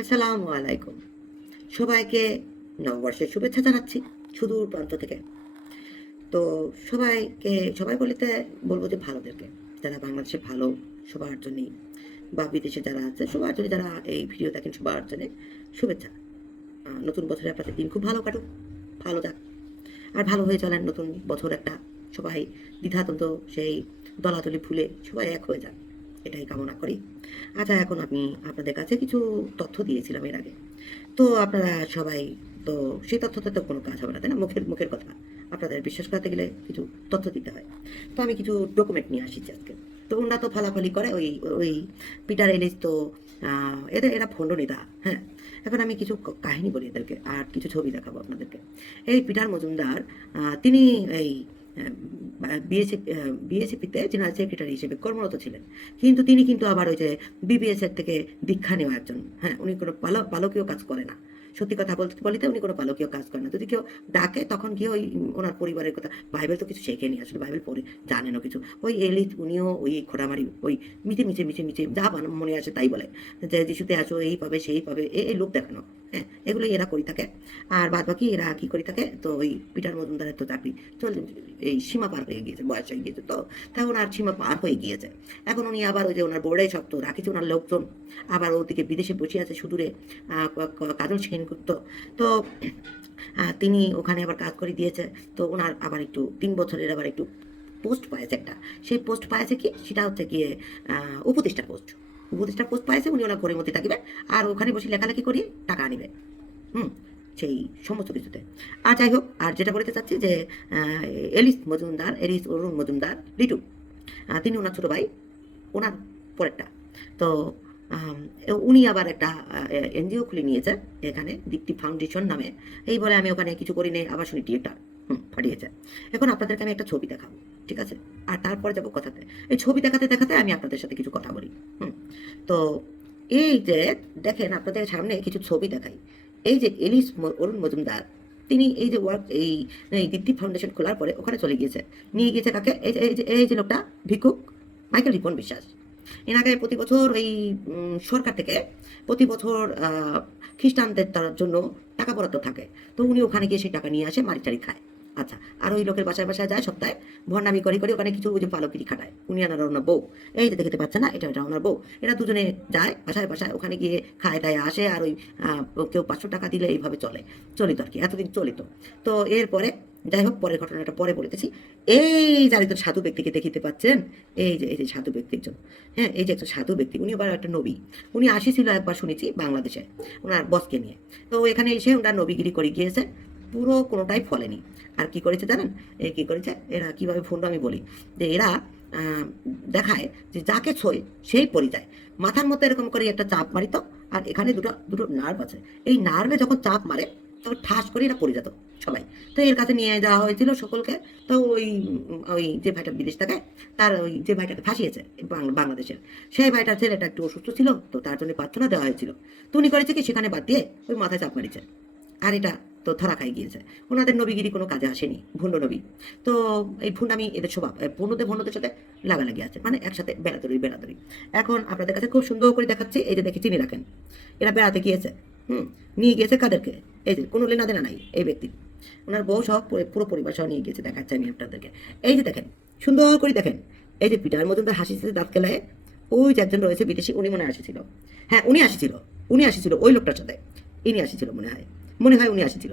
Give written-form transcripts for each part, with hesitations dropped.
আসসালামু আলাইকুম। সবাইকে নববর্ষের শুভেচ্ছা জানাচ্ছি সুদূর প্রান্ত থেকে। তো সবাই বলিতে বলবো যে ভালোদেরকে, যারা বাংলাদেশে ভালো সবার জন্যেই, বা বিদেশে যারা আছে সবার জন্য, যারা এই ভিডিও দেখেন সবার জন্যে শুভেচ্ছা। নতুন বছরে আপনাদের দিন খুব ভালো কাটুক, ভালো যাক, আর ভালো হয়ে চলেন। নতুন বছর একটা সবাই দ্বিধাদ্বন্দ্ব সেই দলাদলি ভুলে সবাই এক হয়ে যান, এটাই কামনা করি। আচ্ছা, এখন আমি আপনাদের কাছে কিছু তথ্য দিয়েছিলাম এর আগে। তো আপনারা সবাই, তো সেই তথ্যতে তো কোনো কাজ হবে না, তাই না? মুখের মুখের কথা আপনাদের বিশ্বাস করাতে গেলে কিছু তথ্য দিতে হয়। তো আমি কিছু ডকুমেন্ট নিয়ে আসিছি আজকে। তো ওনারা তো ফালাফালি করে, ওই ওই পিটার এলিস তো এরা ভণ্ড নেতা, হ্যাঁ। এখন আমি কিছু কাহিনী বলি এদেরকে, আর কিছু ছবি দেখাবো আপনাদেরকে। এই পিটার মজুমদার, তিনি এই বিএসএফিতে জেনারেল সেক্রেটারি হিসেবে কর্মরত ছিলেন। কিন্তু তিনি কিন্তু আবার ওই যে বিবিএসের থেকে দীক্ষা নেওয়া একজন, হ্যাঁ। উনি কোনো পালকীয় কাজ করে না। সত্যি কথা বলিতে উনি কোনো পালকীয় কাজ করেন না। যদি কেউ ডাকে তখন গিয়ে ওই ওনার পরিবারের কথা, বাইবেল তো কিছু শেখেনি আসলে, বাইবেল পড়ে জানেনও কিছু। ওই এলিট উনিও ওই খোঁড়ামারি, ওই মিছে যা মনে আসে তাই বলে, যে যিশুতে আসো এই পাবে সেই পাবে, এই লোক দেখানো, হ্যাঁ, এগুলোই এরা করে থাকে। আর বাদ বাকি এরা কি করে থাকে, তো ওই পিটার মজুমদারের তো চাকরি চলে, এই সীমা পার হয়ে গিয়েছে, বয়স হয়ে গিয়েছে, তো তখন আর সীমা পার হয়ে গিয়েছে। এখন উনি আবার ওই যে ওনার বোর্ডে শক্ত রাখিছে ওনার লোকজন, আবার ওদিকে বিদেশে বসে আছে সুদূরে, কাজল সেনগুপ্ত। তো তিনি ওখানে আবার কাজ করে দিয়েছে। তো ওনার আবার একটু 3 বছরের আবার একটু পোস্ট পাইছে একটা। সেই পোস্ট পাইছে কি, সেটা হচ্ছে গিয়ে উপদেষ্টা পোস্ট। উপদেষ্টা পোস্ট পাইছে, উনি ওনার ঘরের মধ্যে থাকবে, আর ওখানে বসে লেখালেখি করিয়ে টাকা আনিবে, হুম, সেই সমস্ত কিছুতে। আর যাই হোক, আর যেটা বলতে চাচ্ছি যে এলিস অরুণ মজুমদার লিটু, তিনি ওনার ছোটো ভাই, ওনার পরেরটা। তো আম, উনি আবার একটা এনজিও খুলে নিয়েছে এখানে, দীপ্তি ফাউন্ডেশন নামে। এই বলে আমি ওখানে কিছু করি নেই, আবার শুনি টিয়েটার ফাটিয়েছে। এখন আপনাদেরকে আমি একটা ছবি দেখাবো, ঠিক আছে? আর তারপরে যাবো কথাতে। এই ছবি দেখাতে দেখাতে আমি আপনাদের সাথে কিছু কথা বলি। হুম। তো এই যে দেখেন, আপনাদের সামনে কিছু ছবি দেখাই। এই যে অরুণ মজুমদার, তিনি এই যে এই দীপ্তি ফাউন্ডেশন খোলার পরে ওখানে চলে গিয়েছে। নিয়ে গিয়েছে কাকে? এই যে লোকটা, ভিক্ষুক মাইকেল রিপন বিশ্বাস। এনাকে প্রতি বছর ওই সরকার থেকে প্রতি বছর খ্রিস্টানদের তার জন্য টাকা বরাদ্দ থাকে। তো উনি ওখানে গিয়ে সেই টাকা নিয়ে আসে, মারি টারি খায়। আচ্ছা, আর ওই লোকের বাসায় বাসায় যায় সপ্তাহে, ভণ্ডামি করে করে ওখানে কিছু ওই যে পালকিরি খাটায়। উনি আর ওনার বউ, এই যে দেখতে পাচ্ছে না, এটা ওনার বউ। এরা দুজনে যায় বাসায় বাসায়, ওখানে গিয়ে খায় দায় আসে, আর ওই কেউ 500 টাকা দিলে এইভাবে চলিত আর কি, এতদিন চলিত। তো এরপরে যাই হোক, পরের ঘটনাটা পরে বলতেছি। এই যে একজন সাধু ব্যক্তিকে দেখিতে পাচ্ছেন, এই যে সাধু ব্যক্তি একজন, হ্যাঁ, এই যে একজন সাধু ব্যক্তি, উনি আবার একটা নবী। উনি আসিছিল একবার শুনেছি বাংলাদেশে ওনার বসকে নিয়ে। তো এখানে এসে ওনার নবীগিরি করে গিয়েছে, পুরো কোনোটাই ফলেনি। আর কি করেছে জানেন? কি করেছে এরা, কীভাবে ফোনটা আমি বলি, যে এরা আহ, দেখায় যে যাকে ছোয় সেই পড়ে যায়। মাথার মধ্যে এরকম করে একটা চাপ মারিত, আর এখানে দুটো দুটো নার্ভ আছে। এই নার্ভে যখন চাপ মারে তখন ঠাস করে এরা পড়ে যেত সবাই। তো এর কাছে নিয়ে যাওয়া হয়েছিল সকলকে। তো ওই যে ভাইটা বিদেশ থাকে, তার ওই যে ভাইটাকে ফাঁসিয়েছে বাংলাদেশের, সেই ভাইটার ছেলেটা একটু অসুস্থ ছিল, তো তার জন্য প্রার্থনা দেওয়া হয়েছিল। তো উনি করেছে কি, সেখানে বাদ দিয়ে ওই মাথায় চাপ মারিছে। আর এটা তো ধরা খাই গিয়েছে। ওনাদের নবীগিরি কোনো কাজে আসেনি, ভণ্ড নবী। তো এই ভণ্ডামি এদের স্বভাব, ভণ্ডদের সাথে লাগালাগি আছে, মানে একসাথে বেড়াদড়ি। এখন আপনাদের কাছে খুব সুন্দর করে দেখাচ্ছি, এই যে দেখে চিনি রাখেন। এরা বেড়াতে গিয়েছে, নিয়ে গিয়েছে কাদেরকে? এই যে কোনো লেনা দেনা নাই এই ব্যক্তি, ওনার বউ সহ পুরো পরিবার সহ নিয়ে গিয়েছে। দেখাচ্ছে আমি আপনাদেরকে, এই যে দেখেন, সুন্দর করে দেখেন। এই যে পিটার মজুমদার হাসিছে দাঁত কেলায়, ওই যে একজন রয়েছে বিদেশি, উনি মনে আসেছিল, হ্যাঁ উনি আসেছিল ওই লোকটার সাথে। ইনি আসেছিল মনে হয় উনি আসেছিল।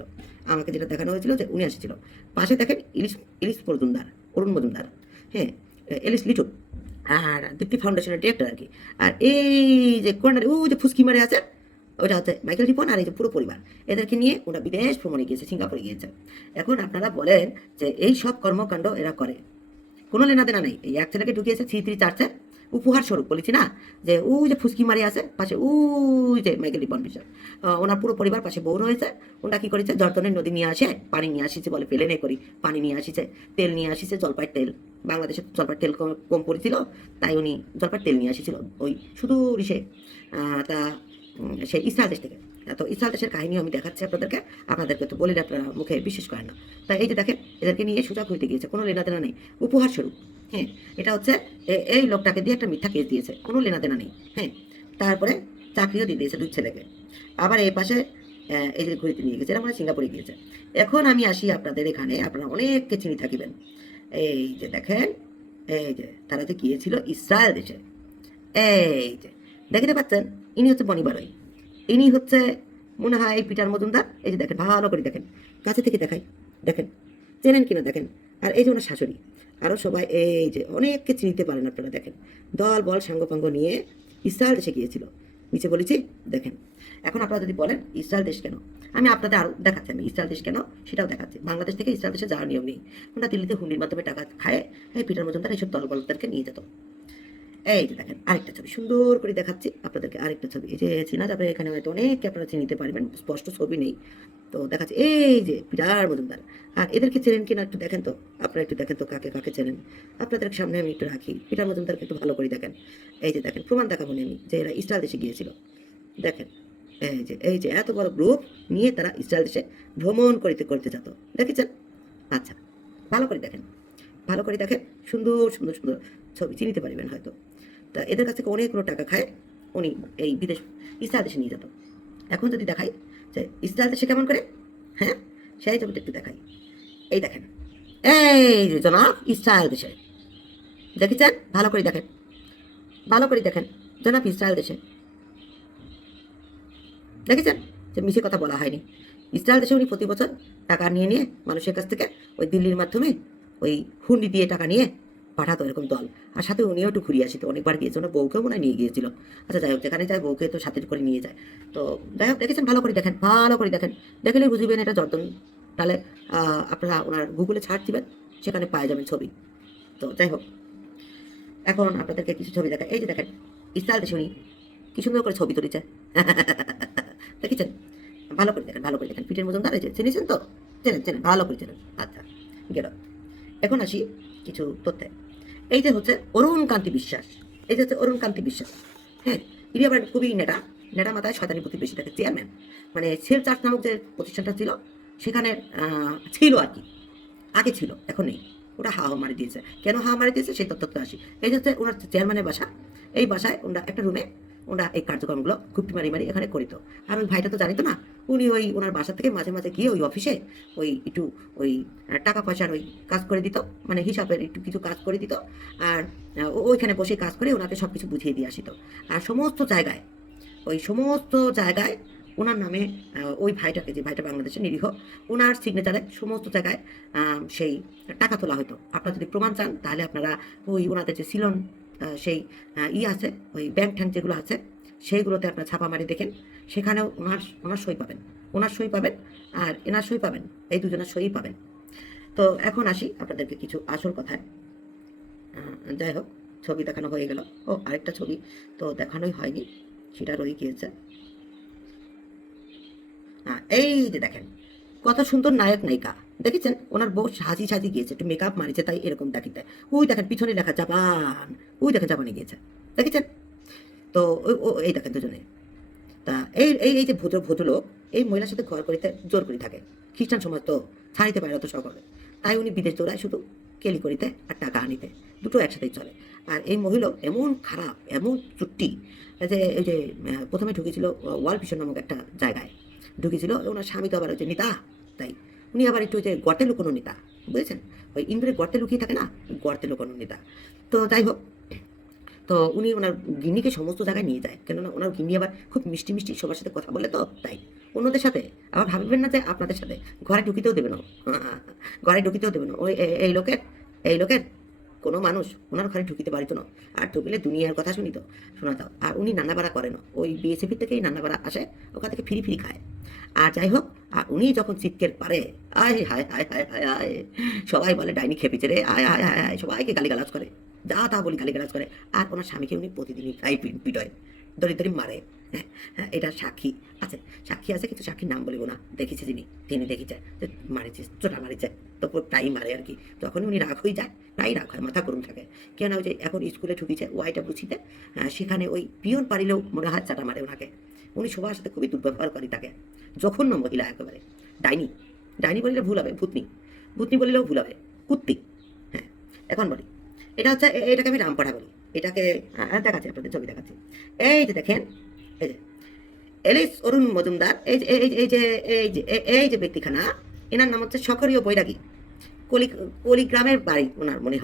আমাকে যেটা দেখানো হয়েছিল যে উনি আসেছিল। পাশে দেখেন ইলিশ ইলিশ মজুমদার, অরুণ মজুমদার, হ্যাঁ, এলিস লিটু, আর দীপ্তি ফাউন্ডেশনের ডিরেক্টর আর কি। আর এই যে কর্নারে ও যে ফুসকি মারে আছে, ওটা হচ্ছে মাইকেল রিপন, আর এই যে পুরো পরিবার, এদেরকে নিয়ে ওরা বিদেশ ভ্রমণে গিয়েছে, সিঙ্গাপুরে গিয়েছে। এখন আপনারা বলেন যে এই সব কর্মকাণ্ড এরা করে, কোনো লেনাদেনা নেই। এই এক ছেলেকে ঢুকিয়েছে থ্রি চার্চে উপহার স্বরূপ, বলেছি না, যে ওই যে ফুসকি মারি আছে পাশে, ওই যে মাইকেল রিপন বিশ্বাস, ওনার পুরো পরিবার পাশে বউ রয়েছে। ওনারা কি করেছে, জর্দনের নদী নিয়ে আসে, পানি নিয়ে আসিছে, বলে ফেলে নেই করি, পানি নিয়ে আসিছে, তেল নিয়ে আসিছে, জলপাইয়ের তেল। বাংলাদেশে জলপাইয়ের তেল কম পড়েছিল, তাই উনি জলপাইয়ের তেল নিয়ে আসিছিল ওই শুধু ইসে, তা সেই ইসরায়েল দেশ থেকে। তো ইসরায়েল দেশের কাহিনীও আমি দেখাচ্ছি আপনাদেরকে তো বলিলে আপনারা মুখে বিশ্বাস করেন না। তাই এই যে দেখেন, এদেরকে নিয়ে সুযোগ হইতে গিয়েছে, কোনো লেনাদেনা নেই, উপহার স্বরূপ। হ্যাঁ, এটা হচ্ছে এই লোকটাকে দিয়ে একটা মিথ্যা কেস দিয়েছে, কোনো লেনাদেনা নেই। হ্যাঁ, তারপরে চাকরিও দিয়ে দিয়েছে 2 ছেলেকে। আবার এই পাশে এই যে ঘুরিতে নিয়ে গেছে, এরা মানে সিঙ্গাপুরে গিয়েছে। এখন আমি আসি আপনাদের এখানে, আপনারা অনেককে চিনি থাকিবেন। এই যে দেখেন, এই যে তারা যে গিয়েছিল ইসরায়েল দেশে, এই যে দেখতে পাচ্ছেন, ইনি হচ্ছে বনি বারই, ইনি হচ্ছে মনে হয় এই পিটার মজুমদার। এই যে দেখেন, ভালো করে দেখেন, কাছে থেকে দেখাই, দেখেন চেনেন কিনা দেখেন। আর এই যে ওনার শাশুড়ি, আরও সবাই এই যে অনেককে চিনতে পারেন আপনারা, দেখেন দল বল সাঙ্গপাঙ্গ নিয়ে ইসরায়েল দেশে গিয়েছিল। নিচে বলেছি দেখেন। এখন আপনারা যদি বলেন ইসরায়েল দেশ কেন, আমি আপনাদের আরও দেখাচ্ছি, আমি ইসরায়েল দেশ কেন সেটাও দেখাচ্ছি। বাংলাদেশ থেকে ইসরায়েল দেশে যাওয়ার নিয়ম নেই, ওনারা দিল্লিতে হুন্ডির মাধ্যমে টাকা খায়, এই পিটার মজুমদার এইসব দলবলদেরকে নিয়ে যেত। এই যে দেখেন আরেকটা ছবি সুন্দর করে দেখাচ্ছি আপনাদেরকে, আরেকটা ছবি, এই যে চেনা যাবে এখানে, হয়তো অনেককে আপনারা চিনতে পারবেন, স্পষ্ট ছবি নেই তো দেখাচ্ছি। এই যে পিটার মজুমদার, আর এদেরকে চেনেন কিনা একটু দেখেন তো, আপনারা একটু দেখেন তো কাকে কাকে চেনেন। আপনাদের সামনে আমি একটু রাখি, পিটার মজুমদারকে একটু ভালো করে দেখেন। এই যে দেখেন, প্রমাণ দেখাবো আমি যে এরা ইসরায়েল দেশে গিয়েছিল। দেখেন এই যে এত বড় গ্রুপ নিয়ে তারা ইসরায়েল দেশে ভ্রমণ করতে যেত, দেখেছেন? আচ্ছা, ভালো করে দেখেন, ভালো করে দেখেন, সুন্দর সুন্দর সুন্দর ছবি চিনিতে পারবেন হয়তো। তা এদের কাছ থেকে অনেকগুলো টাকা খায় উনি, এই বিদেশ ইসরায়েল দেশে নিয়ে যেত। এখন যদি দেখাই যে ইসরায়েল দেশে কেমন করে, হ্যাঁ সেই ছবিটা একটু দেখাই। এই দেখেন, এই যে জনাব ইসরায়েল দেশে, দেখেছেন? ভালো করে দেখেন, ভালো করে দেখেন, জনাব ইসরায়েল দেশে, দেখেছেন? যে মিছে কথা বলা হয়নি। ইসরায়েল দেশে উনি প্রতি বছর টাকা নিয়ে নিয়ে মানুষের কাছ থেকে ওই দিল্লির মাধ্যমে ওই হুন্ডি দিয়ে টাকা নিয়ে পাঠাতো এরকম দল। আর সাথে উনিও একটু ঘুরিয়ে আসিত, অনেকবার গিয়েছে, ওনার বউকেও মনে হয় নিয়ে গিয়েছিল। আচ্ছা যাই হোক, যেখানে যায় বউকে তো সাথে করে নিয়ে যায়। তো যাই হোক, দেখেছেন? ভালো করে দেখেন, ভালো করে দেখেন, দেখলেই বুঝবেন এটা জর্দন। তাহলে আপনারা ওনার গুগলে ছাড় দিবেন, সেখানে পাওয়া যাবেন ছবি। তো যাই হোক, এখন আপনাদেরকে কিছু ছবি দেখায়। এই যে দেখেন, ইসরায়েল দেশে উনি কি সুন্দর করে ছবি তুলেছে। দেখেছেন? ভালো করে দেখেন, ভালো করে দেখেন, পিঠের মতন দাঁড়িয়েছে, চিনেছেন তো? চেনেন চেনেন, ভালো করে চেনেন। আচ্ছা গেল। এখন আসি কিছু তথ্যে। এই যে হচ্ছে অরুণ কান্তি বিশ্বাস, এই যে হচ্ছে অরুণ কান্তি বিশ্বাস, হ্যাঁ, ইনি আবার খুবই নেটা, নেটা মাথায় শয়তানি বুদ্ধি বেশি থাকে, চেয়ারম্যান, মানে সেল চার্চ নামক যে প্রতিষ্ঠানটা ছিল সেখানে ছিল আর কি, আগে ছিল এখন নেই, ওটা হাওয়া মারি দিয়েছে। কেন হাওয়া মারি দিয়েছে সেই তথ্য আসি। এই যে হচ্ছে ওনার চেয়ারম্যানের বাসা, এই বাসায় ওনারা একটা রুমে ওনারা এই কার্যক্রমগুলো গুপ্তি মারি মারি এখানে করিত। আর ওই ভাইটা তো জানিত না, উনি ওই ওনার বাসা থেকে মাঝে মাঝে গিয়ে ওই অফিসে ওই একটু ওই টাকা পয়সার ওই কাজ করে দিত, মানে হিসাবের একটু কিছু কাজ করে দিত। আর ওইখানে বসে কাজ করে ওনাকে সব কিছু বুঝিয়ে দিয়ে আসিত। আর সমস্ত জায়গায়, ওই সমস্ত জায়গায় ওনার নামে ওই ভাইটাকে, যে ভাইটা বাংলাদেশের নিরীহ, ওনার সিগনেচারে সমস্ত জায়গায় সেই টাকা তোলা হতো। আপনারা যদি প্রমাণ চান তাহলে আপনারা ওই ওনাদের যে সিলন সেই আছে, ওই ব্যাংক ট্যাঙ্ক যেগুলো আছে সেইগুলোতে আপনার ছাপা মারি দেখেন, সেখানেও ওনার ওনার সই পাবেন, ওনার সই পাবেন আর এনার সই পাবেন, এই দুজনের সই পাবেন। তো এখন আসি আপনাদেরকে কিছু আসল কথায়। যাই হোক, ছবি দেখানো হয়ে গেল। ও আরেকটা ছবি তো দেখানোই হয়নি, সেটা রয়ে গিয়েছে। এই যে দেখেন, কত সুন্দর নায়ক নায়িকা, দেখেছেন? ওনার বউ সাজি সাজি গিয়েছে, একটু মেকআপ মারিছে তাই এরকম দেখিতে। ওই দেখেন পিছনে লেখা জাপান, ওই দেখেন জাপানে গিয়েছে, দেখেছেন? তো এই দেখেন দুজনে। তা এই যে ভদ্রলোক এই মহিলার সাথে ঘর করিতে জোর করে থাকে, খ্রিস্টান সমাজ তো ছাড়িতে পারে তো সকলে, তাই উনি বিদেশ দৌড়ায় শুধু কেলি করিতে আর টাকা আনিতে, দুটো একসাথেই চলে। আর এই মহিলা এমন খারাপ, এমন চুট্টি, যে এই যে প্রথমে ঢুকেছিল ওয়ার্ল্ড ভিশন নামক একটা জায়গায় ঢুকেছিল, ওনার স্বামী তো আবার ওই যে নেতা, তাই উনি আবার একটু ওই যে গর্তে লুকোনো নেতা, বুঝেছেন? ওই ইন্দ্রের গর্তে লুকিয়ে থাকে না, গর্তে লুকোনো নেতা। তো যাই হোক, তো উনি ওনার গিন্নিকে সমস্ত জায়গায় নিয়ে যায়, কেননা ওনার গিন্নি আবার খুব মিষ্টি মিষ্টি সবার সাথে কথা বলে, তো তাই অন্যদের সাথে আবার ভাববেন না যে আপনাদের সাথে ঘরে ঢুকিতেও দেবে না, ঘরে ঢুকিতেও দেবে না। ওই এই লোকের কোনো মানুষ ওনার ঘরে ঢুকিতে পারিত না, আর ঢুকিলে দুনিয়ার কথা শুনিত, শোনাতাম। আর উনি রান্নাবাড়া করে না, ওই বিএসএফি থেকেই রান্নাবাড়া আসে, ওখান থেকে ফিরি ফিরি খায়। আর যাই হোক, আর উনি যখন চিৎকের পারে, আয় হায় হায় হায় হায় হায়, সবাই বলে ডাইনি খেপিছে রে, আয় হায় হায় হায়, সবাইকে গালিগালাজ করে, যা তা বলি গালিগালাজ করে। আর ওনার স্বামীকে উনি প্রতিদিনই প্রায় পিটয়, দরিদ্রী মারে। হ্যাঁ হ্যাঁ, এটা সাক্ষী আছে, সাক্ষী আছে, কিন্তু সাক্ষীর নাম বলবো না, দেখেছে তিনি দেখেছে যে মারিছে, চোটা মারিছে, তো প্রায়ই মারে আর কি। তখনই উনি রাগ হয়ে যায়, প্রায় রাগ হয়, মাথা গরম থাকে। কেন ওই যে এখন স্কুলে ঢুকিছে ওয়াইটা বুঝিতে, সেখানে ওই পিয়ন পারিলেও মনে হয় চাটা মারে ওনাকে। উনি সবার সাথে খুবই দুর্ব্যবহার করে তাকে, জঘন্য মহিলা একেবারে, ডাইনি, ডাইনি বলিলে ভুল হবে, ভূতনি, ভূতনি বলিলেও ভুল হবে, কুত্তি। হ্যাঁ, এখন বলি, এটা হচ্ছে এটাকে আমি রামপাড়া বলি, এটাকে দেখাচ্ছি আপনাদের ছবি দেখাচ্ছি। এই যে দেখেন, এই যে এলিস অরুণ মজুমদার, এই যে ব্যক্তিখানা, এনার নাম হচ্ছে সকরীয় বৈরাগী। কলি কলিগ্রামের বাড়ি ওনার, মনে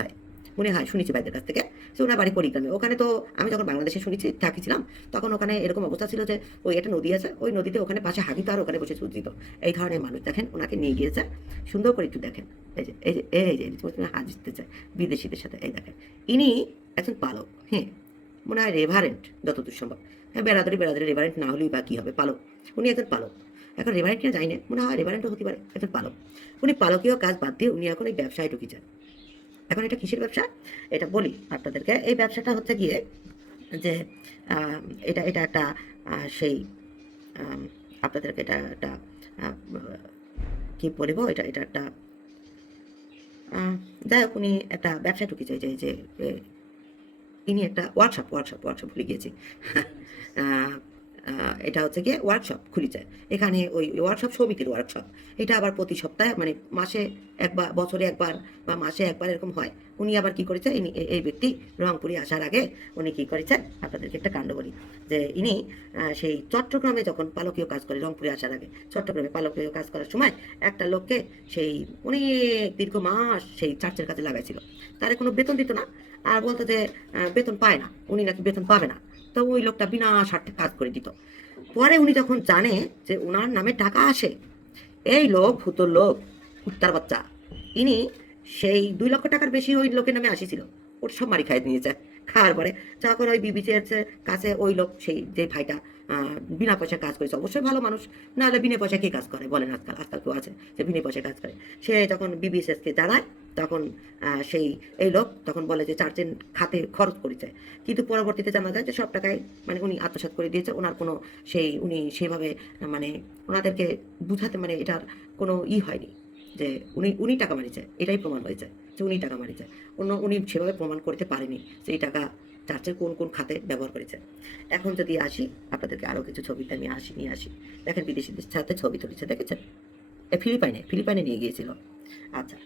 হয় শুনেছি ভাইদের কাছ থেকে যে ওনার বাড়ি কলিগ্রামে। ওখানে তো আমি যখন বাংলাদেশে থাকিছিলাম, তখন ওখানে এরকম অবস্থা ছিল যে ওই একটা নদী আছে, ওই নদীতে ওখানে পাশে হাগিত আর ওখানে বসে সুদ দিত। এই ধরনের মানুষ দেখেন, ওনাকে নিয়ে গিয়েছে সুন্দর করে, একটু দেখেন। তুমি হাসতেছে বিদেশিদের সাথে। এই দেখেন, ইনি একজন পালক। হ্যাঁ, মনে হয় রেভারেন্ট যতদূর সম্ভব। হ্যাঁ, বেড়াদারি রেভারেন্ট না হলেই বা কী হবে, পালক। উনি একজন পালক। এখন রেভারেন্ট কিনা জানি না, মনে হয় রেভারেন্টও হতে পারে, একজন পালক। উনি পালকীয় কাজ বাদ দিয়ে উনি এখন এই ব্যবসায় ঢুকেছেন। এখন এটা কিসের ব্যবসা, এটা বলি আপনাদেরকে। এই ব্যবসাটা হচ্ছে গিয়ে যে আহ, এটা একটা সেই আপনাদেরকে এটা একটা আহ, কি বলিব, এটা একটা যাই হোক, উনি একটা ব্যবসায় ঢুকেছে। যে ইনি একটা ওয়ার্কশপ ভুলে গিয়েছি। আহ, এটা হচ্ছে গিয়ে ওয়ার্কশপ খুলেছে এখানে, ওই ওয়ার্কশপ সমিতির ওয়ার্কশপ। এটা আবার প্রতি সপ্তাহে, মানে মাসে একবার, বছরে একবার বা মাসে একবার এরকম হয়। উনি আবার কি করেছে, এই ব্যক্তি রংপুরে আসার আগে উনি কি করেছে, আপনাদেরকে একটা কাণ্ড বলি। যে ইনি সেই চট্টগ্রামে যখন পালকীয় কাজ করে, রংপুরে আসার আগে চট্টগ্রামে পালকীয় কাজ করার সময় একটা লোককে সেই অনেক দীর্ঘ মাস সেই চার্চের কাজে লাগাইছিল। তারে কোনো বেতন দিত না, আর বলতো যে বেতন পায় না, উনি নাকি বেতন পাবে না। তো ওই লোকটা বিনা স্বার্থে কাজ করে দিত। পরে উনি যখন জানে যে ওনার নামে টাকা আসে, এই লোক ভূতর লোক, কুত্তার বাচ্চা, ইনি সেই 2 লক্ষ টাকার বেশি ওই লোকের নামে আসিছিল, ওর সব মারি খাই নিয়েছে। খাওয়ার পরে যখন ওই বিবিসির কাছে ওই লোক, সেই যে ভাইটা বিনা পয়সায় কাজ করেছে, অবশ্যই ভালো মানুষ, নাহলে বিনা পয়সায় কে কাজ করে বলেন? আজকাল কেউ আছে যে বিনা পয়সায় কাজ করে? সে যখন বিবিএসকে জানায়, তখন সেই এই লোক তখন বলে যে চার্চের খাতে খরচ করেছে, কিন্তু পরবর্তীতে জানা যায় যে সব টাকায় মানে উনি আত্মসাৎ করে দিয়েছে। ওনার কোনো সেই উনি সেভাবে মানে ওনাদেরকে বুঝাতে, মানে এটার কোনো হয়নি যে উনি টাকা মারিছে, এটাই প্রমাণ হয়েছে যে উনি টাকা মারিছে। উনি সেভাবে প্রমাণ করতে পারেনি যে এই টাকা চার্চের কোন খাতে ব্যবহার করেছে। এখন যদি আসি, আপনাদেরকে আরও কিছু ছবিতে আমি নিয়ে আসি। দেখেন, বিদেশিদের সাথে ছবি তুলেছে, দেখেছেন? ফিলিপাইনে নিয়ে গিয়েছিল। আচ্ছা,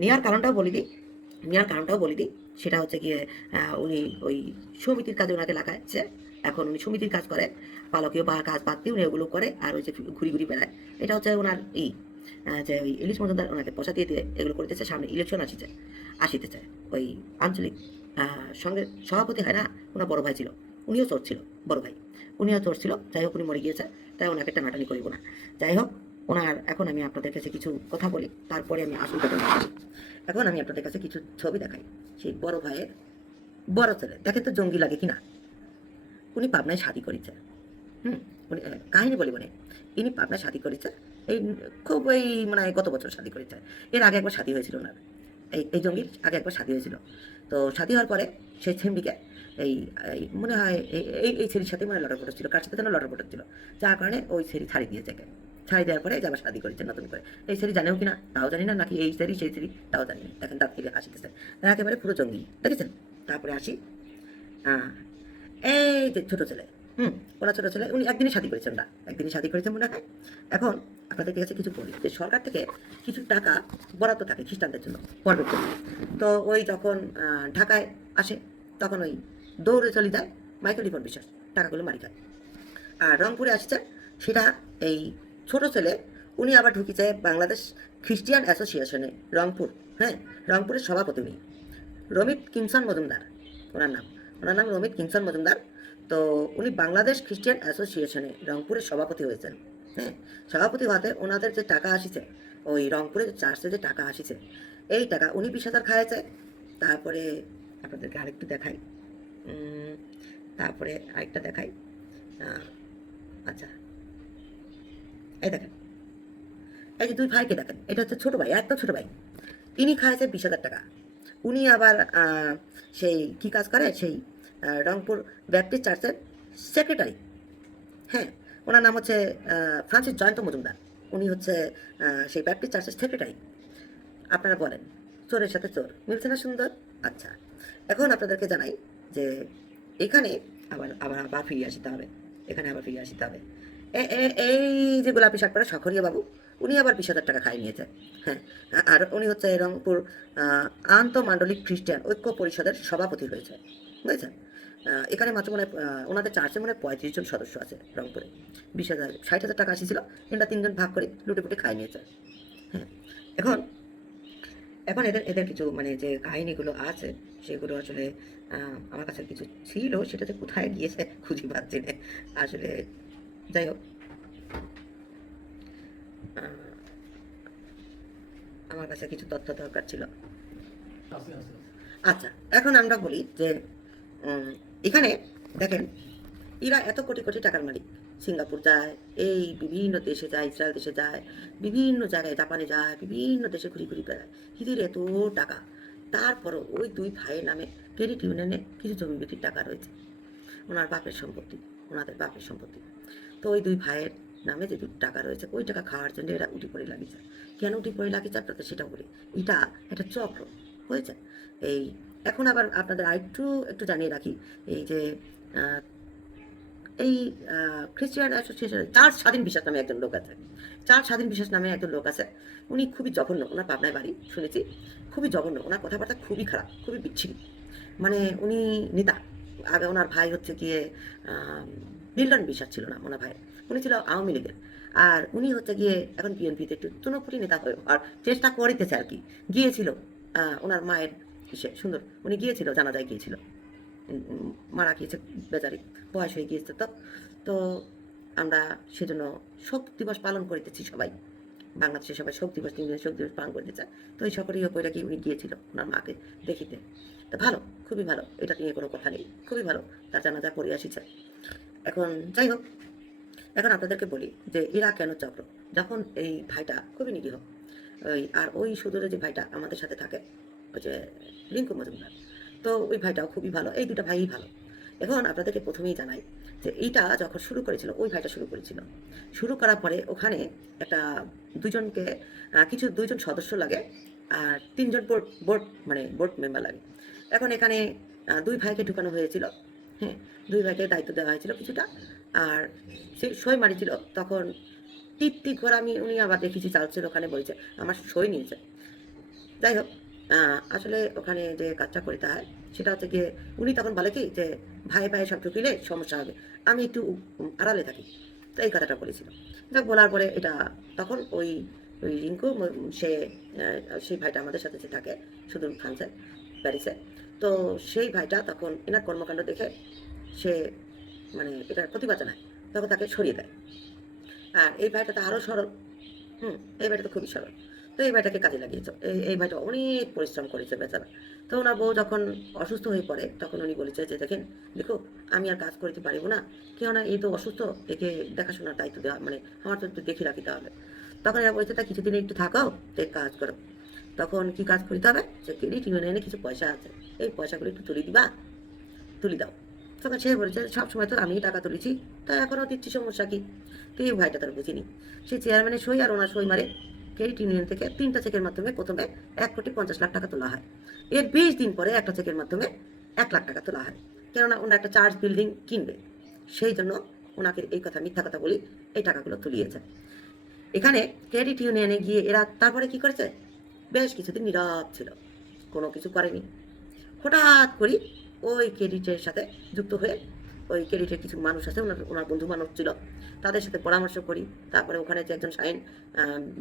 নেওয়ার কারণটাও বলি দিই। সেটা হচ্ছে গিয়ে উনি ওই সমিতির কাজে ওনাকে লাগাচ্ছে। এখন উনি সমিতির কাজ করে, পালকীয় বা কাজ বাদ দিয়ে উনি ওগুলো করে, আর ওই যে ঘুরি বেড়ায়। এটা হচ্ছে ওনার যে ওই ইলিশ মজুমদার ওনাকে পয়সা দিয়ে এগুলো করতেছে। সামনে ইলেকশন আসিতেছে। ওই আঞ্চলিক সঙ্গের সভাপতি হয় না, ওনার বড় ভাই ছিল, উনিও চোর ছিল, বড় ভাই উনিও চোর ছিল। যাই হোক, উনি মরে গিয়েছে, তাই ওনাকে টানাটানি করিব না। যাই হোক, এখন আমি আপনাদের কাছে কিছু কথা বলি, তারপরে আমি আসল কথা বলি। এখন আমি আপনাদের কাছে কিছু ছবি দেখাই। সেই বড় ভাইয়ের বড় ছেলে, দেখেন তো জঙ্গি লাগে কিনা। উনি পাবনায় শাদি করেছে। উনি কাহিনী বলি মানে, ইনি পাবনায় শাদি করেছে। এই খুব এই মানে গত বছর শাদি করেছে। এর আগে একবার শাদি হয়েছিল ওনার, এই জঙ্গির আগে একবার শাদি হয়েছিল। তো শাদি হওয়ার পরে সেই ছেমবিকে এই মনে হয় এই ছেলের সাথে মানে লটর পটর ছিল, কার সাথে যেন লটর পটর ছিল, যার কারণে ওই ছেলে ছাড়ি দিয়েছে। ছাড়ি দেওয়ার পরে যে আবার শাদি করেছে নতুন করে। এই ছেলে জানেও কিনা তাও জানি না, নাকি এই ছেলে সেই ছেলে তাও জানি না। দেখেন দাঁত কিনে হাসিতেছে, একেবারে পুরো জঙ্গি, দেখেছেন? তারপরে আসি এই যে ছোট ছেলে, ওরা ছোট ছেলে, উনি একদিনই শাদি করেছেন না, একদিনই শাদি করেছেন মনে হয়। এখন আপনাদের কাছে কিছু বলি, যে সরকার থেকে কিছু টাকা বরাদ্দ থাকে খ্রিস্টানদের জন্য, পর্বের জন্য। তো ওই যখন ঢাকায় আসে, তখন ওই দৌড়ে চলে যায় মাইকেল রিপন বিশ্বাস, টাকাগুলো মারি খায়। আর রংপুরে আসছে, সেটা এই ছোট ছেলে, উনি আবার ঢুকিছে বাংলাদেশ খ্রিস্টিয়ান অ্যাসোসিয়েশনে, রংপুর। হ্যাঁ, রংপুরের সভাপতি উনি, রমিত কিংসন মজুমদার ওনার নাম রমিত কিংসন মজুমদার। তো উনি বাংলাদেশ খ্রিস্টিয়ান অ্যাসোসিয়েশনে রংপুরের সভাপতি হয়েছেন। হ্যাঁ, সভাপতি হওয়াতে ওনাদের যে টাকা আসিছে, ওই রংপুরের চার্চে যে টাকা আসিছে, এই টাকা উনি 20,000 খাইয়েছে। তারপরে আপনাদেরকে আরেকটু দেখাই, তারপরে আরেকটা দেখাই। আচ্ছা, এই দেখেন, এই যে দুই ভাইকে দেখেন, এটা হচ্ছে ছোট ভাই, একদম ছোট ভাই। ইনি খাইছে 20,000 টাকা। উনি আবার সেই কী কাজ করে, সেই রংপুর ব্যাপটিস্ট চার্চের সেক্রেটারি। হ্যাঁ, ওনার নাম হচ্ছে ফ্রান্সিস জয়ন্ত মজুমদার। উনি হচ্ছে সেই ব্যাপটিস্ট চার্চের সেক্রেটারি। আপনারা বলেন, চোরের সাথে চোর মিলছে না সুন্দর? আচ্ছা, এখন আপনাদেরকে জানাই যে এখানে আবার আবার আবার ফিরে আসতে হবে, এখানে আবার ফিরে আসতে হবে। এই যে গোলাপি শার্ট পরা শখরিয়া বাবু, উনি আবার 20,000 টাকা খাই নিয়েছে। হ্যাঁ, আর উনি হচ্ছে রংপুর আন্তঃমাণ্ডলিক খ্রিস্টান ঐক্য পরিষদের সভাপতি হয়েছে, বুঝেছেন? এখানে মাত্র মনে হয় ওনাদের চার্চে মনে হয় 35 জন সদস্য আছে রংপুরে। 20,000 60,000 টাকা আসিছিল, এটা 3 জন ভাগ করে লুটে পুটে খাই নিয়েছে। হ্যাঁ, এখন এখন এদের এদের কিছু মানে যে কাহিনীগুলো আছে সেগুলো আসলে আমার কাছে কিছু ছিল, সেটা যে কোথায় গিয়েছে খুঁজে পাচ্ছি না আসলে। যাই হোক, আহ, আমার কাছে কিছু তথ্য দরকার ছিল। আচ্ছা, এখন আমরা বলি যে উম, এখানে দেখেন, এরা এত কোটি কোটি টাকার মালিক। সিঙ্গাপুর যায়, এই বিভিন্ন দেশে যায়, ইসরায়েল দেশে যায়, বিভিন্ন জায়গায় জাপানে যায়, বিভিন্ন দেশে ঘুরি ঘুরি বেড়ায়। এদের এত টাকা, তারপরও ওই দুই ভাইয়ের নামে ক্রেডিট ইউনিয়নে কিছু জমি বিক্রির টাকা রয়েছে, ওনার বাপের সম্পত্তি, ওনাদের বাপের সম্পত্তি। তো ওই দুই ভাইয়ের নামে যে টাকা রয়েছে, ওই টাকা খাওয়ার জন্য এরা উঠি পড়ে লাগিয়েছে। কেন উঠি পড়ে লাগিয়েছে আপনাদের সেটা বলি। এটা একটা চক্র হয়েছে। এই এখন আবার আপনাদের আরেকটু একটু জানিয়ে রাখি, এই যে আহ, এই খ্রিস্টিয়ান অ্যাসোসিয়েশন চার্চ স্বাধীন বিশ্বাস নামে একজন লোক আছে। চার্চ স্বাধীন বিশ্বাস নামে একজন লোক আছে। উনি খুবই জঘন্য, ওনার পাবনায় বাড়ি শুনেছি। খুবই জঘন্য, ওনার কথাবার্তা খুবই খারাপ, খুবই বিচ্ছিরি। মানে উনি নেতা। আগে ওনার ভাই হচ্ছে গিয়ে মিল্টন বিশ্বাস ছিল না ওনার ভাই, উনি ছিল আওয়ামী লীগের। আর উনি হচ্ছে গিয়ে এখন বিএনপিতে একটু তৃণমূলী নেতা হয়ে আর চেষ্টা করিতেছে আর কি। গিয়েছিল ওনার মায়ের ইসে সুন্দর, উনি গিয়েছিল, জানাজায় গিয়েছিল। মারা গিয়েছে বেচারি, বয়স হয়ে গিয়েছে। তো তো আমরা সেজন্য শোক দিবস পালন করিতেছি সবাই, বাংলাদেশে সবাই শোক দিবস, 3 দিনের শোক দিবস পালন করতে চায়। তো এই সকলেই কইরা কি উনি গিয়েছিল ওনার মাকে দেখিতে। তো ভালো, খুবই ভালো, এটা নিয়ে কোনো কথা নেই, খুবই ভালো, তার জানাজা পড়ে আসিছে। এখন যাই হোক, এখন আপনাদেরকে বলি যে এরা কেন চক্র। যখন এই ভাইটা খুবই নিরীহ, আর ওই সুদূরে যে ভাইটা আমাদের সাথে থাকে, ওই যে রিঙ্কু মজুমদার, তো ওই ভাইটাও খুবই ভালো, এই দুটো ভাইই ভালো। এখন আপনাদেরকে প্রথমেই জানাই যে এইটা যখন শুরু করেছিল, ওই ভাইটা শুরু করেছিল, শুরু করার পরে ওখানে একটা দুজনকে কিছু 2জন সদস্য লাগে, আর 3জন বোর্ড বোর্ড মানে বোর্ড মেম্বার লাগে। এখন এখানে দুই ভাইকে ঢুকানো হয়েছিল। হ্যাঁ, দুই ভাইকে দায়িত্ব দেওয়া হয়েছিল কিছুটা। আর সে সই মারিছিল তখন তৃপ্তি ঘোর, উনি আবার দেখেছি চালছিল ওখানে বলছে আমার সই নিয়েছে। যাই হোক, আসলে ওখানে যে কাজটা করতে হয় সেটা হচ্ছে গিয়ে উনি তখন বলে কি যে ভাই ভাই সব ঢুকিলে সমস্যা হবে, আমি একটু আড়ালে থাকি। তো এই কথাটা বলেছিল। যাক, বলার পরে এটা তখন ওই ওই রিঙ্কু সে সেই ভাইটা আমাদের সাথে যে থাকে সুদূর ফ্রান্সে, প্যারিসে। তো সেই ভাইটা তখন এনার কর্মকাণ্ড দেখে সে মানে এটার প্রতিবাদ জানায়, তখন তাকে সরিয়ে দেয়। আর এই ভাইটা তো আরও সরল। এই ভাইটা তো খুবই সরল। তো এই ভাইটাকে কাজে লাগিয়েছ। এই ভাইটা অনেক পরিশ্রম করেছে বেচারা। তো ওনার বউ যখন অসুস্থ হয়ে পড়ে তখন উনি বলেছে যে দেখেন, দেখো আমি আর কাজ করতে পারিব না, কেননা এই তো অসুস্থ, একে দেখাশোনার দায়িত্ব দেওয়া মানে আমার তো একটু দেখে রাখিতে হবে। তখন এরা বলেছে তা কিছুদিন একটু থাকাও, তো এক কাজ করো। তখন কি কাজ করতে হবে, যে ক্রেডিট ইউনিয়নে কিছু পয়সা আছে, এই পয়সাগুলো একটু তুলে দিবা, তুলে দাও। তখন সে বলেছে সবসময় তো আমি টাকা তুলেছি, তা এখনও দিচ্ছি, সমস্যা কি। তো এই ভাইটা তার বুঝিনি, সেই চেয়ারম্যানের সই আর ওনার সই মারে ক্রেডিট ইউনিয়ন থেকে 3টা চেকের মাধ্যমে প্রথমে 1,50,00,000 টাকা তোলা হয়। এর 20 দিন পরে একটা চেকের মাধ্যমে 1,00,000 টাকা তোলা হয়, কেননা ওনারা একটা চার্জ বিল্ডিং কিনবে, সেই জন্য ওনাকে এই কথা, মিথ্যা কথা বলি, এই টাকাগুলো তুলিয়েছে। এখানে ক্রেডিট ইউনিয়নে গিয়ে এরা তারপরে কি করেছে, বেশ কিছুদিন নীরব ছিল, কোনো কিছু করেনি। হঠাৎ করে ওই ক্রেডিটের সাথে যুক্ত হয়ে, ওই ক্রেডিটের কিছু মানুষ আছে, ওনার ওনার বন্ধু মানুষ ছিল, তাদের সাথে পরামর্শ করি। তারপরে ওখানে যে একজন শাইন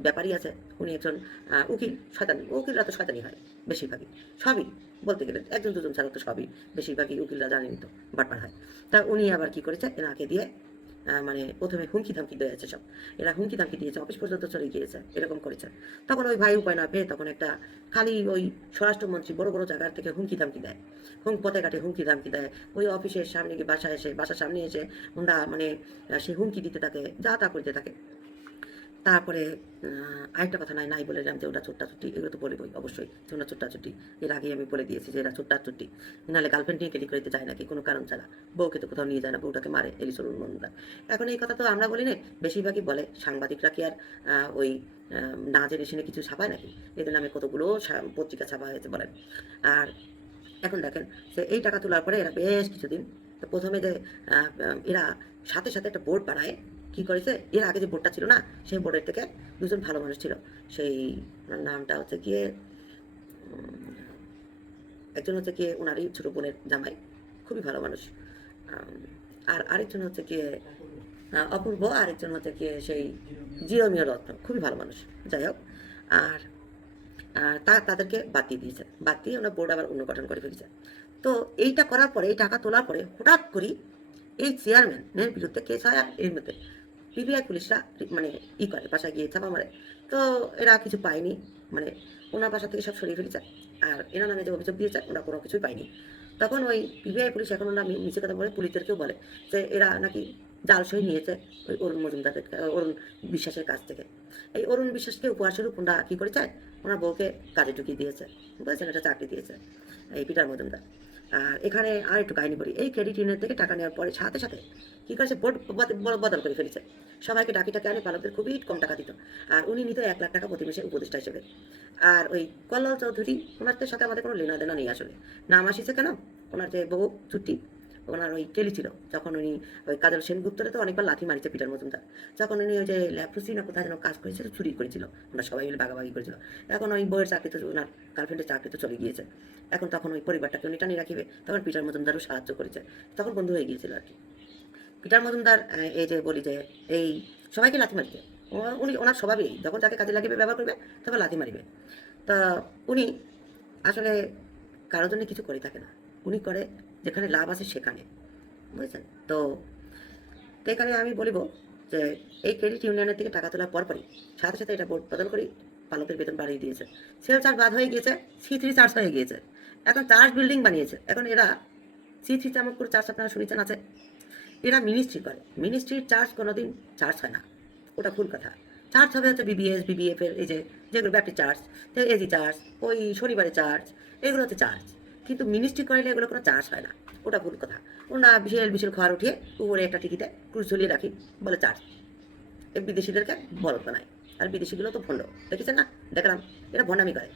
ব্যাপারী আছে, উনি একজন উকিল, শয়তানি, উকিলরা তো শয়তানি হয় বেশিরভাগই, সবই বলতে গেলে 1-2 জন ছাড়া তো সবই বেশিরভাগই উকিলরা জানেনি তো বাটপার হয়। তা উনি আবার কি করেছে, এনাকে দিয়ে মানে প্রথমে হুমকি ধামকি দিয়েছে সব, এরা হুমকি ধামকি দিয়েছে, অফিস পর্যন্ত চলে গিয়েছে, এরকম করেছে। তখন ওই ভাই উপায় না পেয়ে তখন একটা খালি ওই স্বরাষ্ট্রমন্ত্রী বড় বড় জায়গার থেকে হুমকি ধামকি দেয়, পথে ঘাটে হুমকি ধামকি দেয়, ওই অফিসের সামনে গিয়ে বাসার সামনে এসে ওরা মানে সে হুমকি দিতে থাকে, যা তা করতে থাকে। তারপরে আরেকটা কথা নাই নাই বলে দিলাম যে ওটা ছোট্টাছুটি, এগুলো তো বলবই অবশ্যই যে ওরা ছোট্টাছুটি। এর আগেই আমি বলে দিয়েছি যে এরা ছোট্টাছুটি, নাহলে গার্লফ্রেন্ড নিয়ে কেলি করতে যায় নাকি কোনো কারণ ছাড়া, বউকে তো কোথাও নিয়ে যায় না, বউটাকে মারে, এলিসুল মন্দা। এখন এই কথা তো আমরা বলি না, বেশিরভাগই বলে সাংবাদিকরা, কি আর ওই না জেনে শুনে কিছু ছাপায় নাকি, এদের নামে কতগুলো পত্রিকা ছাপা হয়েছে বলেন। আর এখন দেখেন যে এই টাকা তোলার পরে এরা বেশ কিছুদিন, তো প্রথমে যে এরা সাথে সাথে একটা বোর্ড বানায়। কি করেছে, এর আগে যে বোর্ডটা ছিল না, সেই বোর্ডের থেকে 2জন ভালো মানুষ ছিল, সেই ওনার নামটা হচ্ছে গিয়ে একজন হচ্ছে গিয়ে ওনারই ছোটো বোনের জামাই, খুবই ভালো মানুষ। আর আরেকজন হচ্ছে গিয়ে অপূর্ব, আরেকজন হচ্ছে গিয়ে সেই জিরোমিও রত্ন, খুবই ভালো মানুষ। যাই হোক, আর তাদেরকে বাদ দিয়ে দিয়েছে, বাদ দিয়ে ওনার বোর্ড আবার অন্য গঠন করে ফেলেছে। তো এইটা করার পরে, এই টাকা তোলার পরে হঠাৎ করি এই চেয়ারম্যানের বিরুদ্ধে কেস হয়। আর এর মধ্যে পিবিআই পুলিশরা মানে করে, বাসায় গিয়ে চাপা মারে। তো এরা কিছু পায়নি, মানে ওনার বাসা থেকে সব সরিয়ে ফেলেছে। আর এনার নামে যে অভিযোগ দিয়েছে ওরা কোনো কিছুই পায়নি। তখন ওই পিবিআই পুলিশ এখন ওরা মিছে কথা বলে, পুলিশদেরকেও বলে যে এরা নাকি জাল সই নিয়েছে ওই অরুণ মজুমদারের, অরুণ বিশ্বাসের কাছ থেকে। এই অরুণ বিশ্বাসকে উপহাসের ওনারা কী করেছে, ওনার বউকে কাজে ঢুকিয়ে দিয়েছে, বুঝেছেন, এটা চাকরি দিয়েছে এই পিটার মজুমদার। আর এখানে আর একটু কাহিনী করি, এই ক্রেডিট ইউনিয়ন থেকে টাকা নেওয়ার পরে সাথে সাথে কী করেছে, বোর্ড বদল করে ফেলেছে। সবাইকে ডাকি আনে, পালকদের খুবই কম টাকা দিত। আর উনি নিত 1 লাখ টাকা প্রতি মাসে উপদেষ্টা হিসেবে। আর ওই কল্লোল চৌধুরী, ওনাদের সাথে আমাদের কোনো লেনা দেনা নেই আসলে। নাম আসিছে কেন, ওনার যে বউ ছুটি, ওনার ওই টেলি ছিল, যখন উনি ওই কাজল সেনগুপ্তরে তো অনেকবার লাথি মারিছে পিটার মজুমদার। যখন উনি ওই যে ল্যাপ্রোসি না কোথায় যেন কাজ করেছিল, চুরি করেছিল, ওনার সবাই মিলে ভাগাভাগি করেছিল। এখন ওই বইয়ের চাকরি তো, ওনার গার্লফ্রেন্ডের চাকরি তো চলে গিয়েছে। এখন তখন ওই পরিবারটাকে উনি টানিয়ে রাখিবে, তখন পিটার মজুমদারও সাহায্য করেছে, তখন বন্ধু হয়ে গিয়েছিল আর কি। পিটার মজুমদার এই যে বলি যে এই সবাইকে লাথি মারিতে, উনি ওনার স্বভাবেই যখন যাকে কাজে লাগিয়ে ব্যবহার করবে তখন লাথি মারিবে। তা উনি আসলে কারোর জন্য কিছু করে থাকে না, উনি করে যেখানে লাভ আছে সেখানে, বুঝেছেন। তো এখানে আমি বলিব যে এই ক্রেডিট ইউনিয়নের থেকে টাকা তোলার পরপরই সাথে সাথে এটা বোর্ড বদল করি, পালকের বেতন বাড়িয়ে দিয়েছে, সেল চার্জ বাদ হয়ে গিয়েছে, C3 চার্জ হয়ে গিয়েছে, এখন চার্জ বিল্ডিং বানিয়েছে। এখন এরা C3 চামকপুর চার্জ আপনারা শুনেছেন আছে, এরা মিনিস্ট্রি করে, মিনিস্ট্রির চার্জ কোনোদিন চার্জ হয় না, ওটা ভুল কথা। চার্জ হবে হচ্ছে BBF এর এই যে যেগুলো ব্যাটারি চার্জ, এজি চার্জ, ওই শনিবারে চার্জ, এগুলো হচ্ছে চার্জ। কিন্তু মিনিস্ট্রি করলে এগুলো কোনো চার্জ হয় না, ওটা ভুল কথা। ওরা বিশাল বিশাল খাওয়ার উঠিয়ে উপরে একটা টিকিটে ক্রুজ ঝুলিয়ে রাখি, বলে চার্জ। এই বিদেশিদেরকে বলদ বানায়, আর বিদেশিগুলো তো ভণ্ড, দেখেছেন না, দেখলাম এরা ভণ্ডামি করে।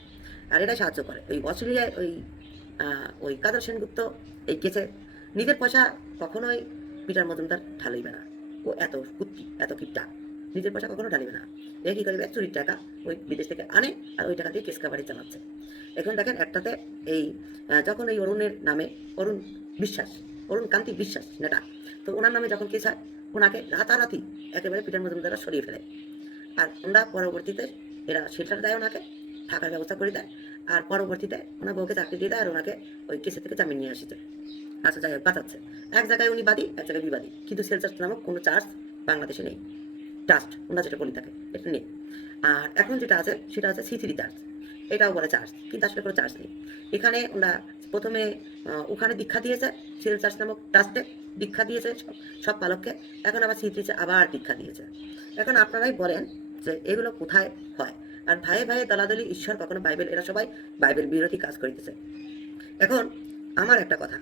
আর এটাই সাহায্য করে ওই অস্ট্রেলিয়ায় ওই কাজল সেনগুপ্ত এই কেসে নিজের পয়সা কখনোই পিটার মজুমদার ঢালইবে না। ও এত কুত্তি, এত কিপটা, নিজের পয়সা কখনো ঢালিবে না। এ কী করবে, চুরির টাকা ওই বিদেশ থেকে আনে আর ওই টাকা দিয়ে কেস কাবারি চালাচ্ছে। এখন দেখেন একটাতে এই যখন এই অরুণের নামে, অরুণ বিশ্বাস, অরুণ কান্তি বিশ্বাস নেতা, তো ওনার নামে যখন কেস হয়, ওনাকে রাতারাতি একেবারে পিটার মজুমদাররা সরিয়ে ফেলে। আর ওনারা পরবর্তীতে এরা শেল্টার দেয়, ওনাকে থাকার ব্যবস্থা করে দেয়। আর পরবর্তীতে ওনার বউকে চাকরি দিয়ে দেয়, আর ওনাকে ওই কেসের থেকে জামিন নিয়ে আসছে। আচ্ছা যাই হোক, বাঁচাচ্ছে। এক জায়গায় উনি বাদী, এক জায়গায় বিবাদী, কিন্তু সেল চার্জ নামক কোনো চার্জ বাংলাদেশে নেই, ট্রাস্ট ওনারা যেটা বলে থাকে এটা নেই। আর এখন যেটা আছে সেটা হচ্ছে C3 চার্জ, এটাও বলে চার্জ, কিন্তু আসলে কোনো চার্জ নেই। এখানে ওরা প্রথমে ওখানে দীক্ষা দিয়েছে, সেল চার্জ নামক ট্রাস্টে দীক্ষা দিয়েছে সব পালককে, এখন আবার C3 আবার দীক্ষা দিয়েছে। এখন আপনারাই বলেন যে এগুলো কোথায় হয়। আর ভাইয়ে ভাইয়ে দলাদলি, ঈশ্বর কখনো বাইবেল, এরা সবাই বাইবেল বিরোধী কাজ করিতেছে। এখন আমার একটা কথা,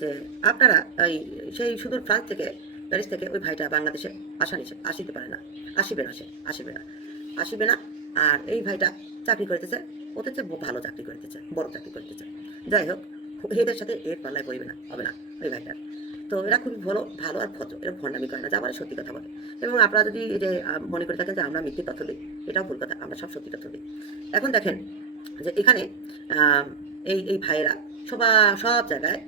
যে আপনারা ওই সেই সুদূর ফ্রান্স থেকে, প্যারিস থেকে ওই ভাইটা বাংলাদেশে আসিতে পারে না, আসিবে না। আর এই ভাইটা চাকরি করতেছে, ওদের চেয়ে ভালো চাকরি করতেছে, বড় চাকরি করতেছে। যাই হোক, এদের সাথে এর পাল্লায় পড়বে না, হবে না ওই ভাইটার। তো এরা খুবই ভালো আর ভদ্র, এরা ভণ্ডামি করে না, যা বলে সত্যি কথা বলে। এবং আপনারা যদি এই যে মনে করে থাকেন যে আমরা মিথ্যে তথ্য দিই, এটাও ভুল কথা, আমরা সব সত্যি তথ্য দিই। এখন দেখেন যে এখানে এই ভাইয়েরা সব জায়গায়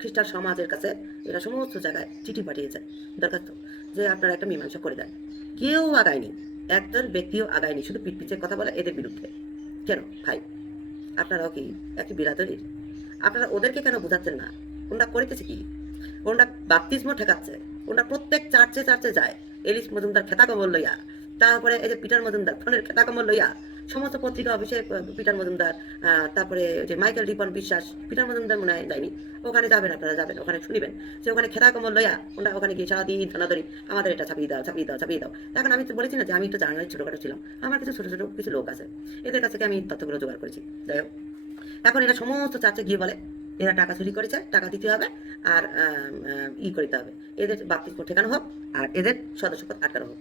খ্রিস্টান সমাজের কাছে এরা সমস্ত জায়গায় চিঠি পাঠিয়েছে, দরখাস্ত, যে আপনারা একটা মীমাংসা করে দেন। কেউ আগায়নি, একজন ব্যক্তিও আগায়নি, শুধু পিঠপিচের কথা বলে এদের বিরুদ্ধে। কেন ভাই, আপনারাও কি একই বিরাদরির? আপনারা ওদেরকে কেন বোঝাচ্ছেন না? ওনারা করিতেছে কি? ওনারা বাপ্তিস্ম ঠেকাচ্ছে, ওনারা প্রত্যেক চার্চে যায়, এলিস মজুমদার খেতা কমল লইয়া, তারপরে এই যে পিটার মজুমদার ফোনের খেতা কমল লইয়া সমস্ত পত্রিকা অফিসে পিটার মজুমদার, তারপরে যে মাইকেল রিপন বিশ্বাস, পিটার মজুমদার মনে হয় যায়নি, ওখানে যাবেন, আপনারা যাবেন, ওখানে শুনিবেন যে ওখানে খেতা কমল লইয়া ওনারা ওখানে গিয়ে সারাদিন ধনাধরি আমাদের এটা ছাপিয়ে দাও। এখন আমি তো বলেছি না যে আমি একটু জার্নালিস্ট ছোটোখাটো ছিলাম, আমার কিছু ছোটো কিছু লোক আছে, এদের কাছ থেকে আমি তথ্যগুলো জোগাড় করেছি। যাই হোক, এখন এরা সমস্ত চার্চে গিয়ে বলে এরা টাকা চুরি করেছে, টাকা দিতে হবে, আর করতে হবে, এদের বাপ্তিস্ম ঠেকানো হোক, আর এদের সদস্যপদ আটকানো হোক।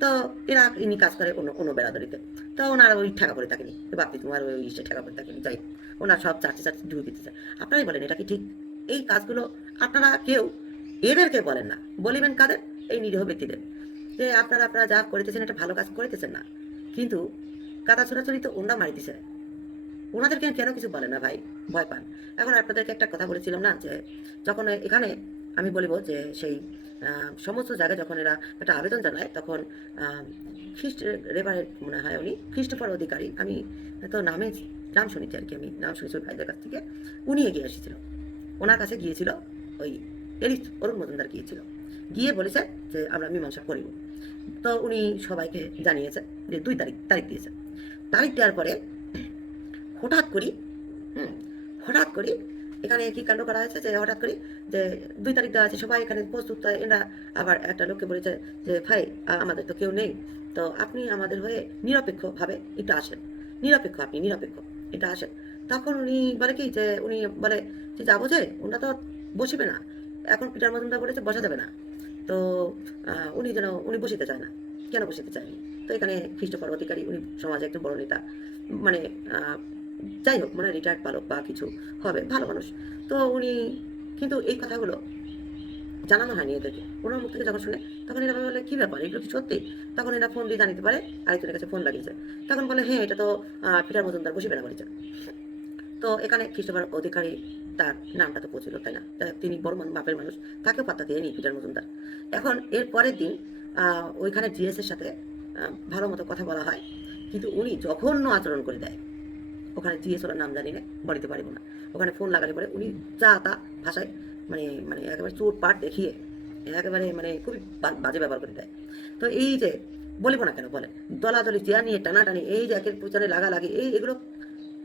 তো এরা ইনি কাজ করে অন্য বেড়াদড়িতে, তো ওনারা ওই ঠেকা পড়ে থাকেনি, বাপ্তিস্ম আর ওই ঠেকা পড়ে থাকেনি। যাই হোক, ওনার সব চার্চে ঢুকে দিতে চায়। আপনারাই বলেন এটা কি ঠিক? এই কাজগুলো আপনারা কেউ এদেরকে বলেন না, বলিবেন কাদের? এই নিরীহ ব্যক্তিদের, যে আপনারা যা করিতেছেন এটা ভালো কাজ করিতেছেন না, কিন্তু কাদা ছোড়াছড়ি তো ওনরা মারিতেছে, ওনাদেরকে কেন কিছু বলে না ভাই, ভয় পান। এখন আপনাদেরকে একটা কথা বলেছিলাম না, যে যখন এখানে আমি বলবো যে সেই সমস্ত জায়গায় যখন এরা একটা আবেদন জানায়, তখন খ্রিস্ট রেভারেন্ট মনে হয় উনি খ্রিস্টোফার অধিকারী, আমি তো নাম শুনেছি আর কি, আমি নাম শুনেছি ওই ভাইদের কাছ থেকে। উনি এগিয়ে এসেছিল, ওনার কাছে গিয়েছিল ওই এলিস অরুণ মজুমদার গিয়েছিল, গিয়ে বলেছে যে আমরা মীমাংসা করিব। তো উনি সবাইকে জানিয়েছে যে 2 তারিখ দিয়েছে। তারিখ দেওয়ার পরে হঠাৎ করি হুম হঠাৎ করি এখানে কি কাণ্ড করা হয়েছে, যে হঠাৎ করি যে 2 তারিখ দেওয়া আছে, সবাই এখানে প্রস্তুত। এরা আবার একটা লোককে বলেছে যে ভাই আমাদের তো কেউ নেই, তো আপনি আমাদের হয়ে নিরপেক্ষভাবে একটু আসেন, আপনি নিরপেক্ষ এটা আসেন। তখন উনি বলে কি, যে উনি বলে যে যাবো, যে ওনারা তো বসিবে না, এখন পিটার মজুমদার বলেছে বসা যাবে না। তো উনি বসিতে চায় না, কেন বসিতে চায়নি? তো এখানে খ্রিস্টোফার অধিকারী, উনি সমাজে একজন বড় নেতা, মানে যাই হোক, মানে রিটায়ার্ড পালক বা কিছু হবে, ভালো মানুষ। তো উনি কিন্তু এই কথাগুলো জানানো হয়নি এদেরকে। ওনার মুখ থেকে যখন শুনে, তখন এরা বলে কী ব্যাপার, এগুলো কি সত্যি? তখন এরা ফোন দিয়ে জানিতে পারে, আরেকজনের কাছে ফোন লাগিয়েছে। তখন বলে হ্যাঁ, এটা তো পিটার মজুমদার বসিবে না বলেছে। তো এখানে খ্রিস্টোফার অধিকারী, তার নামটা তো প্রচুর, তাই না? তিনি বড় মাপের মানুষ, তাকেও পাত্তা দিয়ে নি পিটার মজুমদার। এখন এর পরের দিন ওইখানে জিএসের সাথে ভালো মতো কথা বলা হয়, কিন্তু উনি জঘন্য আচরণ করে দেয়। ওখানে জিএস ওরা নাম জানি না, বলিতে পারিব না। ওখানে ফোন লাগালে পরে উনি যা তা ভাষায়, মানে মানে একেবারে চোট পাট দেখিয়ে একেবারে মানে খুবই বাজে ব্যবহার করে দেয়। তো এই যে বলিব না কেন বলে, দলাদলি চেয়ার নিয়ে টানাটানি, এই যে একের পিছনে লাগালাগি, এগুলো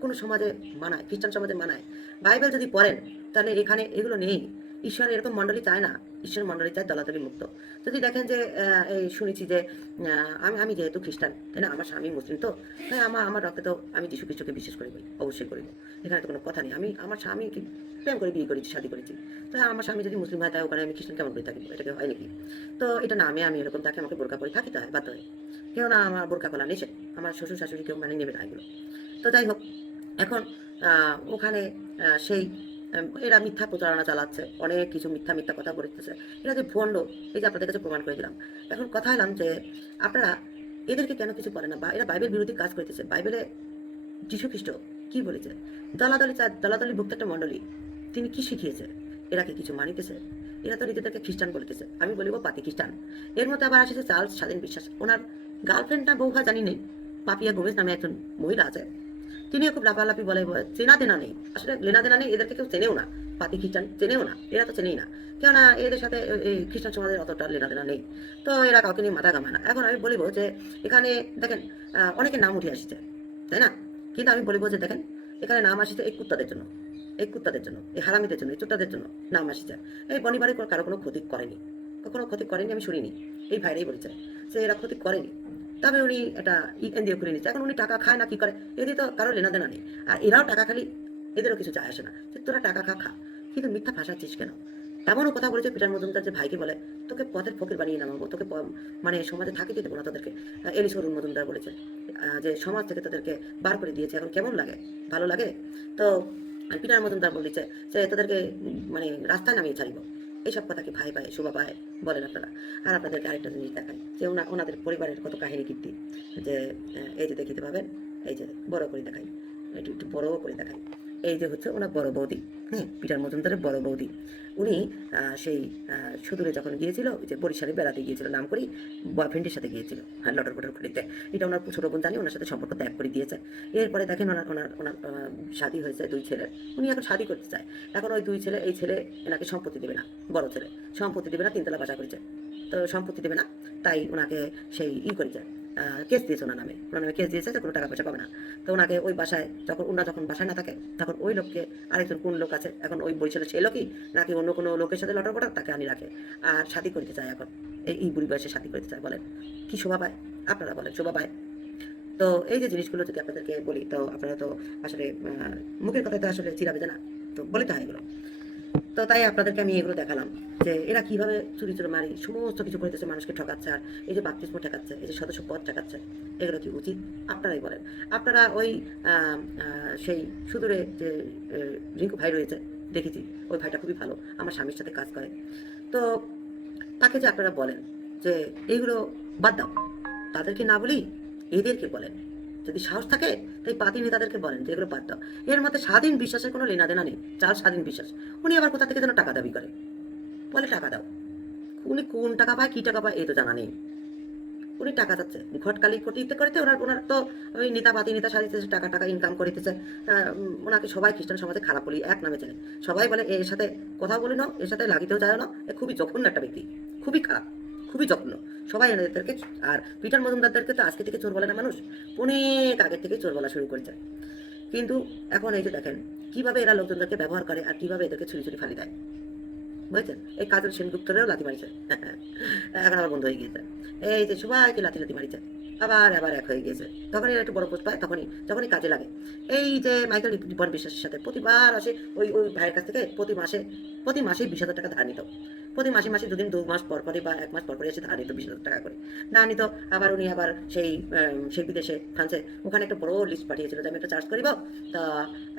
কোনো সমাজে মানায়? খ্রিস্টান সমাজে মানায়? বাইবেল যদি পড়েন, তাহলে এখানে এগুলো নেই। ঈশ্বর এরকম মণ্ডলী চায় না, ঈশ্বর মণ্ডলী চায় দলাদলি মুক্ত। যদি দেখেন যে এই শুনেছি যে আমি যেহেতু খ্রিস্টান, তাই না, আমার স্বামী মুসলিম, তো তাই আমার রক্তে তো আমি যীশু খ্রিস্টকে বিশ্বাস করি, অবশ্যই করিব, এখানে তো কোনো কথা নেই। আমি আমার স্বামীকে প্রেম করে বিয়ে করেছি, শাদী করেছি, তো আমার স্বামী যদি মুসলিম হয়, তাই ওখানে আমি খ্রিস্টান কেমন করে থাকি? এটাকে হয় নাকি? তো এটা না, আমি এরকম থাকি, আমাকে বোরকা পরে থাকিতে হয়, বাধ্য হয়। কেউ না, আমার বোরকা খোলা নিষেধ, আমার শ্বশুর শাশুড়ি কেউ মানে নেবে না এগুলো। তো যাই হোক, এখন ওখানে সেই এরা মিথ্যা প্রচারণা চালাচ্ছে, অনেক কিছু মিথ্যা মিথ্যা কথা বলতেছে। এরা যে ভণ্ড, এই যে আপনাদের কাছে প্রমাণ করে দিলাম। এখন কথা এলাম যে আপনারা এদেরকে কেন কিছু বলে না, বা এরা বাইবেল বিরোধী কাজ করতেছে। বাইবেলে যীশু খ্রিস্ট কি বলেছে? দলাদলি ভুক্ত একটা মণ্ডলী, তিনি কি শিখিয়েছে? এরা কি কিছু মানিতেছে? এরা তো নিজেদেরকে খ্রিস্টান বলতেছে, আমি বলিব পাতি খ্রিস্টান। এর মধ্যে আবার আসেছে চার্লস স্বাধীন বিশ্বাস, ওনার গার্লফ্রেন্ড না বউ হয় জানি নেই, পাপিয়া গোমেজ নামে একজন মহিলা আছে, তিনিও খুব লাফালাফি বলে, চেনা দেনা নেই, আসলে লেনা দেনা নেই, এদেরকে কেউ চেনেও না, পাতি খ্রিস্টান চেনেও না, এরা তো চেনেই না, কেননা এদের সাথে এই খ্রিস্টান সমাজের অতটা লেনা দেনা নেই। তো এরা কাউকে নিয়ে মাথা ঘামায় না। এখন আমি বলিব যে এখানে দেখেন অনেকের নাম উঠে আসছে, তাই না? কিন্তু আমি বলিব যে দেখেন, এখানে নাম আসছে এই কুত্তাদের জন্য, এই হারামিদের জন্য, এই চোট্টাদের জন্য নাম আসছে। এই বনিবাড়ি কারো কোনো ক্ষতি করেনি, কখনো ক্ষতি করেনি, আমি শুনিনি। এই ভাইরাই বলেছে যে এরা ক্ষতি করেনি। তবে উনি একটা এনজিও খুলে নিচ্ছে। এখন উনি টাকা খায় না কি করে, এদের তো কারো লেনাদেনা নেই। আর এরাও টাকা খালি, এদেরও কিছু যায় আসে না, যে তোরা টাকা খা। কিন্তু মিথ্যা ভাষাচ্ছিস কেন? এমনও কথা বলেছে পিটার মজুমদার, যে ভাইকে বলে তোকে পথের ফকির বানিয়ে নামাবো, তোকে মানে সমাজে থাকিতে দেবো না তোদেরকে। এলিস অরুণ মজুমদার বলেছে যে সমাজ থেকে তোদেরকে বার করে দিয়েছে, এখন কেমন লাগে? ভালো লাগে? তো পিটার মজুমদার বলেছে যে তোদেরকে মানে রাস্তায় নামিয়ে ছাড়িব। এইসব কথা কি ভাই শোভা পায় বলেন আপনারা? আর আপনাদেরকে আরেকটা জিনিস দেখাই, যে ওনাদের পরিবারের কত কাহিনী কীর্তি, যে এই যে দেখিতে পাবেন, এই যে বড় করে দেখাই, একটু বড় করে দেখাই। এই যে হচ্ছে ওনার বড় বৌদি, হ্যাঁ, পিটার মজুমদারের বড় বৌদি। উনি সেই সুদূরে যখন গিয়েছিল, যে বরিশালে বেড়াতে গিয়েছিল, নাম করি বয়ফ্রেন্ডের সাথে গিয়েছিল, হ্যাঁ, লটর পটর করিতে। এটা ওনার ছোটো বোন জানি, ওনার সাথে সম্পর্ক ত্যাগ করে দিয়েছে। এরপরে দেখেন ওনার ওনার ওনার শাদী হয়েছে 2 ছেলের। উনি এখন শাদী করতে চায়। এখন ওই 2 ছেলে, এই ছেলে এনাকে সম্পত্তি দেবে না, বড় ছেলে সম্পত্তি দেবে না, 3 তলা বাসা করেছে, তো সম্পত্তি দেবে না, তাই ওনাকে সেই করেছে, কেস দিয়েছে ওনার নামে কেস দিয়েছে যে কোনো টাকা পয়সা পাবে না। তো ওনাকে ওই বাসায় যখন বাসায় না থাকে, তখন ওই লোককে, আরেকজন কোন লোক আছে এখন ওই বরিশালের, সেই লোকই নাকি অন্য কোনো লোকের সাথে লটর পটর, তাকে আনি রাখে, আর শাদী করতে চায়। এখন এই বুড়ি বয়সে শাদী করতে চায়, বলেন কি শোভা পায়? আপনারা বলেন শোভা পায়? তো এই যে জিনিসগুলো যদি আপনাদেরকে বলি, তো আপনারা তো আসলে মুখের কথায় তো আসলে চিরাবে না, তো বলিতে হয় এগুলো। তো তাই আপনাদেরকে আমি এগুলো দেখালাম, যে এরা কীভাবে চুরি মারি সমস্ত কিছু করতেছে, মানুষকে ঠকাচ্ছে। আর এই যে বাপ্তিস্ম ঠকাচ্ছে, এই যে সদস্য পদ ঠকাচ্ছে, এগুলো কি উচিত? আপনারাই বলেন। আপনারা ওই সেই সুদূরে যে রিঙ্কু ভাই রয়েছে, দেখেছি ওই ভাইটা খুবই ভালো, আমার স্বামীর সাথে কাজ করে। তো তাকে যে আপনারা বলেন যে এইগুলো বাদ দাও, তাদেরকে না বলি, এদেরকে বলেন যদি সাহস থাকে তাই পাতি নেতাদেরকে বলেন যে এগুলো বাদ দাও। এর মধ্যে স্বাধীন বিশ্বাসের কোনো লেনাদেনা নেই, চাল স্বাধীন বিশ্বাস। উনি আবার কোথা থেকে যেন টাকা দাবি করে, বলে টাকা দাও। উনি কোন টাকা পায়, কী টাকা পায় এই তো জানা নেই। উনি টাকা চাচ্ছে ঘটকালি করতে করতে, ওনার ওনার তো ওই নেতা পাতি নেতা সাজিতেছে, টাকা টাকা ইনকাম করিতেছে। ওনাকে সবাই খ্রিস্টান সমাজে খারাপ বলি, এক নামে চেনে। সবাই বলে এর সাথে কথা বলে নাও, এর সাথে লাগিতেও যায় না, এ খুবই জঘন্য একটা ব্যক্তি, খুবই খারাপ, খুবই জঘন্য। সবাই এদেরকে, আর পিটার মজুমদারদেরকে তো আজকে থেকে চোর বলে না মানুষ, অনেক আগের থেকে চোর বলা শুরু করেছে। কিন্তু এখন এই যে দেখেন কিভাবে এরা লোকজনদেরকে ব্যবহার করে আর কিভাবে এদেরকে ছুরি ছুরি ফালি দেয়, বুঝছেন? এই কাজল সেনগুপ্তরেও লাথি মারিছে, এখন আবার বন্ধ হয়ে গিয়েছে। এই যে সবাইকে লাথি লাথি মারিছে, আবার আবার এক হয়ে গিয়েছে। তখনই এরা একটু বড় পোস্ট পায়, তখনই যখনই কাজে লাগে। এই যে মাইকেল রিপন বিশ্বাসের সাথে প্রতিবার আসে ওই ওই ভাইয়ের কাছ থেকে প্রতি মাসেই 20,000 টাকা ধার নিত। প্রতি মাসে মাসে দুদিন 2 মাস পর পরে বা 1 মাস পর পরে এসে ধার নিত 20,000 টাকা করে। না নিত আবার উনি আবার সেই বিদেশে ফ্রান্সে ওখানে একটা বড় লিস্ট পাঠিয়েছিল যে আমি একটা চার্জ করিব। তা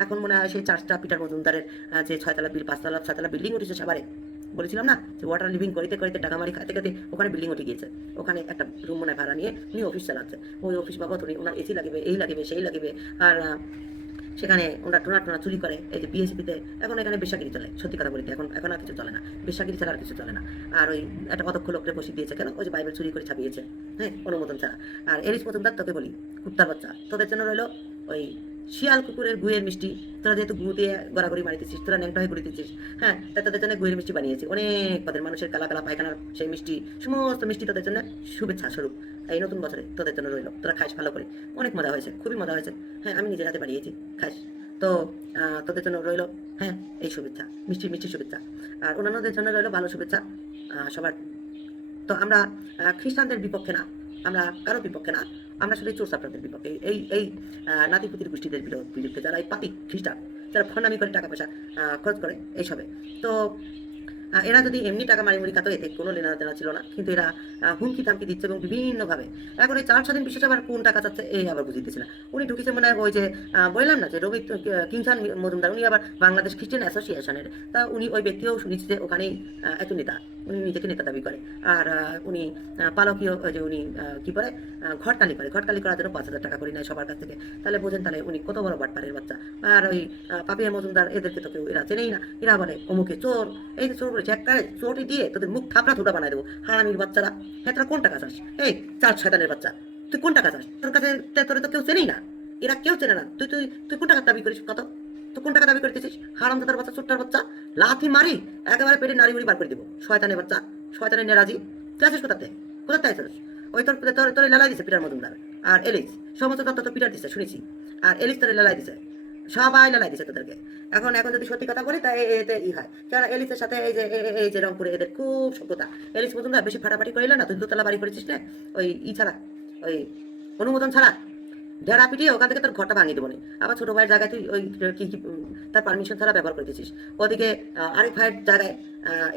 এখন মনে হয় সেই চার্জটা পিটার মজুমদারের যে 6 তলা 5 তলা 6 তলা বিল্ডিং উঠেছে সাভারে, বলেছিলাম না যে ওয়াটার লিভিং করিতে করিতে টাকামারি খাইতে খাইতে ওখানে বিল্ডিং উঠে গিয়েছে। ওখানে একটা রুম মনে ভাড়া নিয়ে উনি অফিস চালাচ্ছে। ওই অফিস বাবদ উনি ওনার এসি লাগবে, এই লাগবে, সেই লাগবে। আর সেখানে ওনারা টোনা টোনা চুরি করে। এই যে বিএসপিতে এখন এখানে বেশাগিরি চলে, সত্যি কথা বলতে এখন আর কিছু চলে না, বেশাগিরি ছাড়া আর কিছু চলে না। আর ওই একটা অদক্ষ লোককে বসিয়ে দিয়েছে কেন, ওই যে বাইবেল চুরি করে ছাপিয়েছে, হ্যাঁ, অনুমোদন ছাড়া। আর এলিস মজুমদার তোকে বলি, কুত্তার বাচ্চা, তোদের জন্য রইলো ওই শিয়াল কুকুরের গুয়ের মিষ্টি। তোরা যেহেতু গু দিয়ে গড়াগড়ি মারিতেছিস, তোরা ন্যাংটা হয়ে ঘুরিতেছিস, হ্যাঁ, তাই তোদের জন্য গুয়ের মিষ্টি বানিয়েছি। অনেক পদের মানুষের কালা কালা পায়খানার সেই মিষ্টি, সমস্ত মিষ্টি তোদের জন্য শুভেচ্ছা স্বরূপ এই নতুন বছরে তোদের জন্য রইলো। তোরা খাইস ভালো করে, অনেক মজা হয়েছে, খুবই মজা হয়েছে। হ্যাঁ, আমি নিজের হাতে বানিয়েছি, খাইস। তো তোদের জন্য রইলো, হ্যাঁ, এই শুভেচ্ছা, মিষ্টি মিষ্টি শুভেচ্ছা। আর অন্যান্যদের জন্য রইলো ভালো শুভেচ্ছা সবার। তো আমরা খ্রিস্টানদের বিপক্ষে না, আমরা কারোর বিপক্ষে না, আমরা শুধু চোর চাপড়াদের বিপক্ষে, এই নাতিপুতির গোষ্ঠীদের বিরুদ্ধে, যারা এই পাতি খ্রিস্টান, যারা ফন্ডামি করে টাকা পয়সা খরচ করে এইসবে। তো এরা যদি এমনি টাকা মারিমুরি খাতো, এতে কোনো লেনাদেনা ছিল না। কিন্তু এরা হুমকি থামকি দিচ্ছে এবং বিভিন্নভাবে। এখন এই 4 স্বাধীন বিশেষ আবার কোন টাকা চাচ্ছে এই আবার বুঝিতেছে না। উনি ঢুকেছে মনে হয় ওই যে বললাম না যে রবি কিংসান মজুমদার, উনি আবার বাংলাদেশ খ্রিস্টান অ্যাসোসিয়েশনের, তা উনি ওই ব্যক্তিও শুনেছি যে ওখানেই একজন নেতা, উনি নিজেকে নেতা দাবি করে। আর উনি পালকীয় ওই যে উনি কী করে ঘটকালি করে, ঘটকালি করার জন্য 5,000 টাকা করে নেয় সবার কাছ থেকে। তাহলে বোঝেন তাহলে উনি কত বড় বাটপাড়ের বাচ্চা। আর ওই পাপিয়া মজুমদার, এদেরকে তো কেউ এরা চেনেই না। এরা বলে অমুকে চোর, এই যে চোর বলেছে একটারে চোরটি দিয়ে তোদের মুখ থাপড়া থুটা বানাই দেবো, হারামির বাচ্চারা। হ্যাঁ, তোরা কোন টাকা চাস? এই 4 শয়তানের বাচ্চা, তুই কোন টাকা চাস? তোর কাছে তোরে তো কেউ চেনেই না, এরা কেউ চেনে না। তুই তুই তুই কোন টাকা দাবি করিস? কত তুই কোন টাকা দাবি করতেছিস? হারামজাদার বাচ্চা, চোরটার বাচ্চা, লাথি মারি একেবারে পেটে নাড়ি মুড়ি বার করে দিব। শয়তানের বাচ্চা, শয়তানের নেরাজি। তুই আসিস কোথাতে? কোথাতে আসিস? ওই তোর তোর তোর লেলাই দিছে পিটার মজুমদার আর এলিস, সমস্ত তত্ত্ব তো পিটার দিছে শুনেছি। আর এলিস তোর লেলাই দিছে, সবাই লেলাই দিছে তোদেরকে। এখন এখন যদি সত্যি কথা বলি তাই এতে হয়, কেন এলিসের সাথে এই যে রংপুরে এদের খুব সভ্যতা। এলিস মজুমদার বেশি ফাটাফাটি করিল না, তুই 2 তলা বাড়ি করেছিস না, ওই ছাড়া, ওই অনুমোদন ছাড়া ঢেরা পিটিয়ে ওখান থেকে তোর ঘরটা ভাঙিয়ে দেবো না। আবার ছোটো ভাইয়ের জায়গায় তুই ওই কি তার পারমিশন ছাড়া ব্যবহার করতেছিস। ওদিকে আরেক ভাইয়ের জায়গায়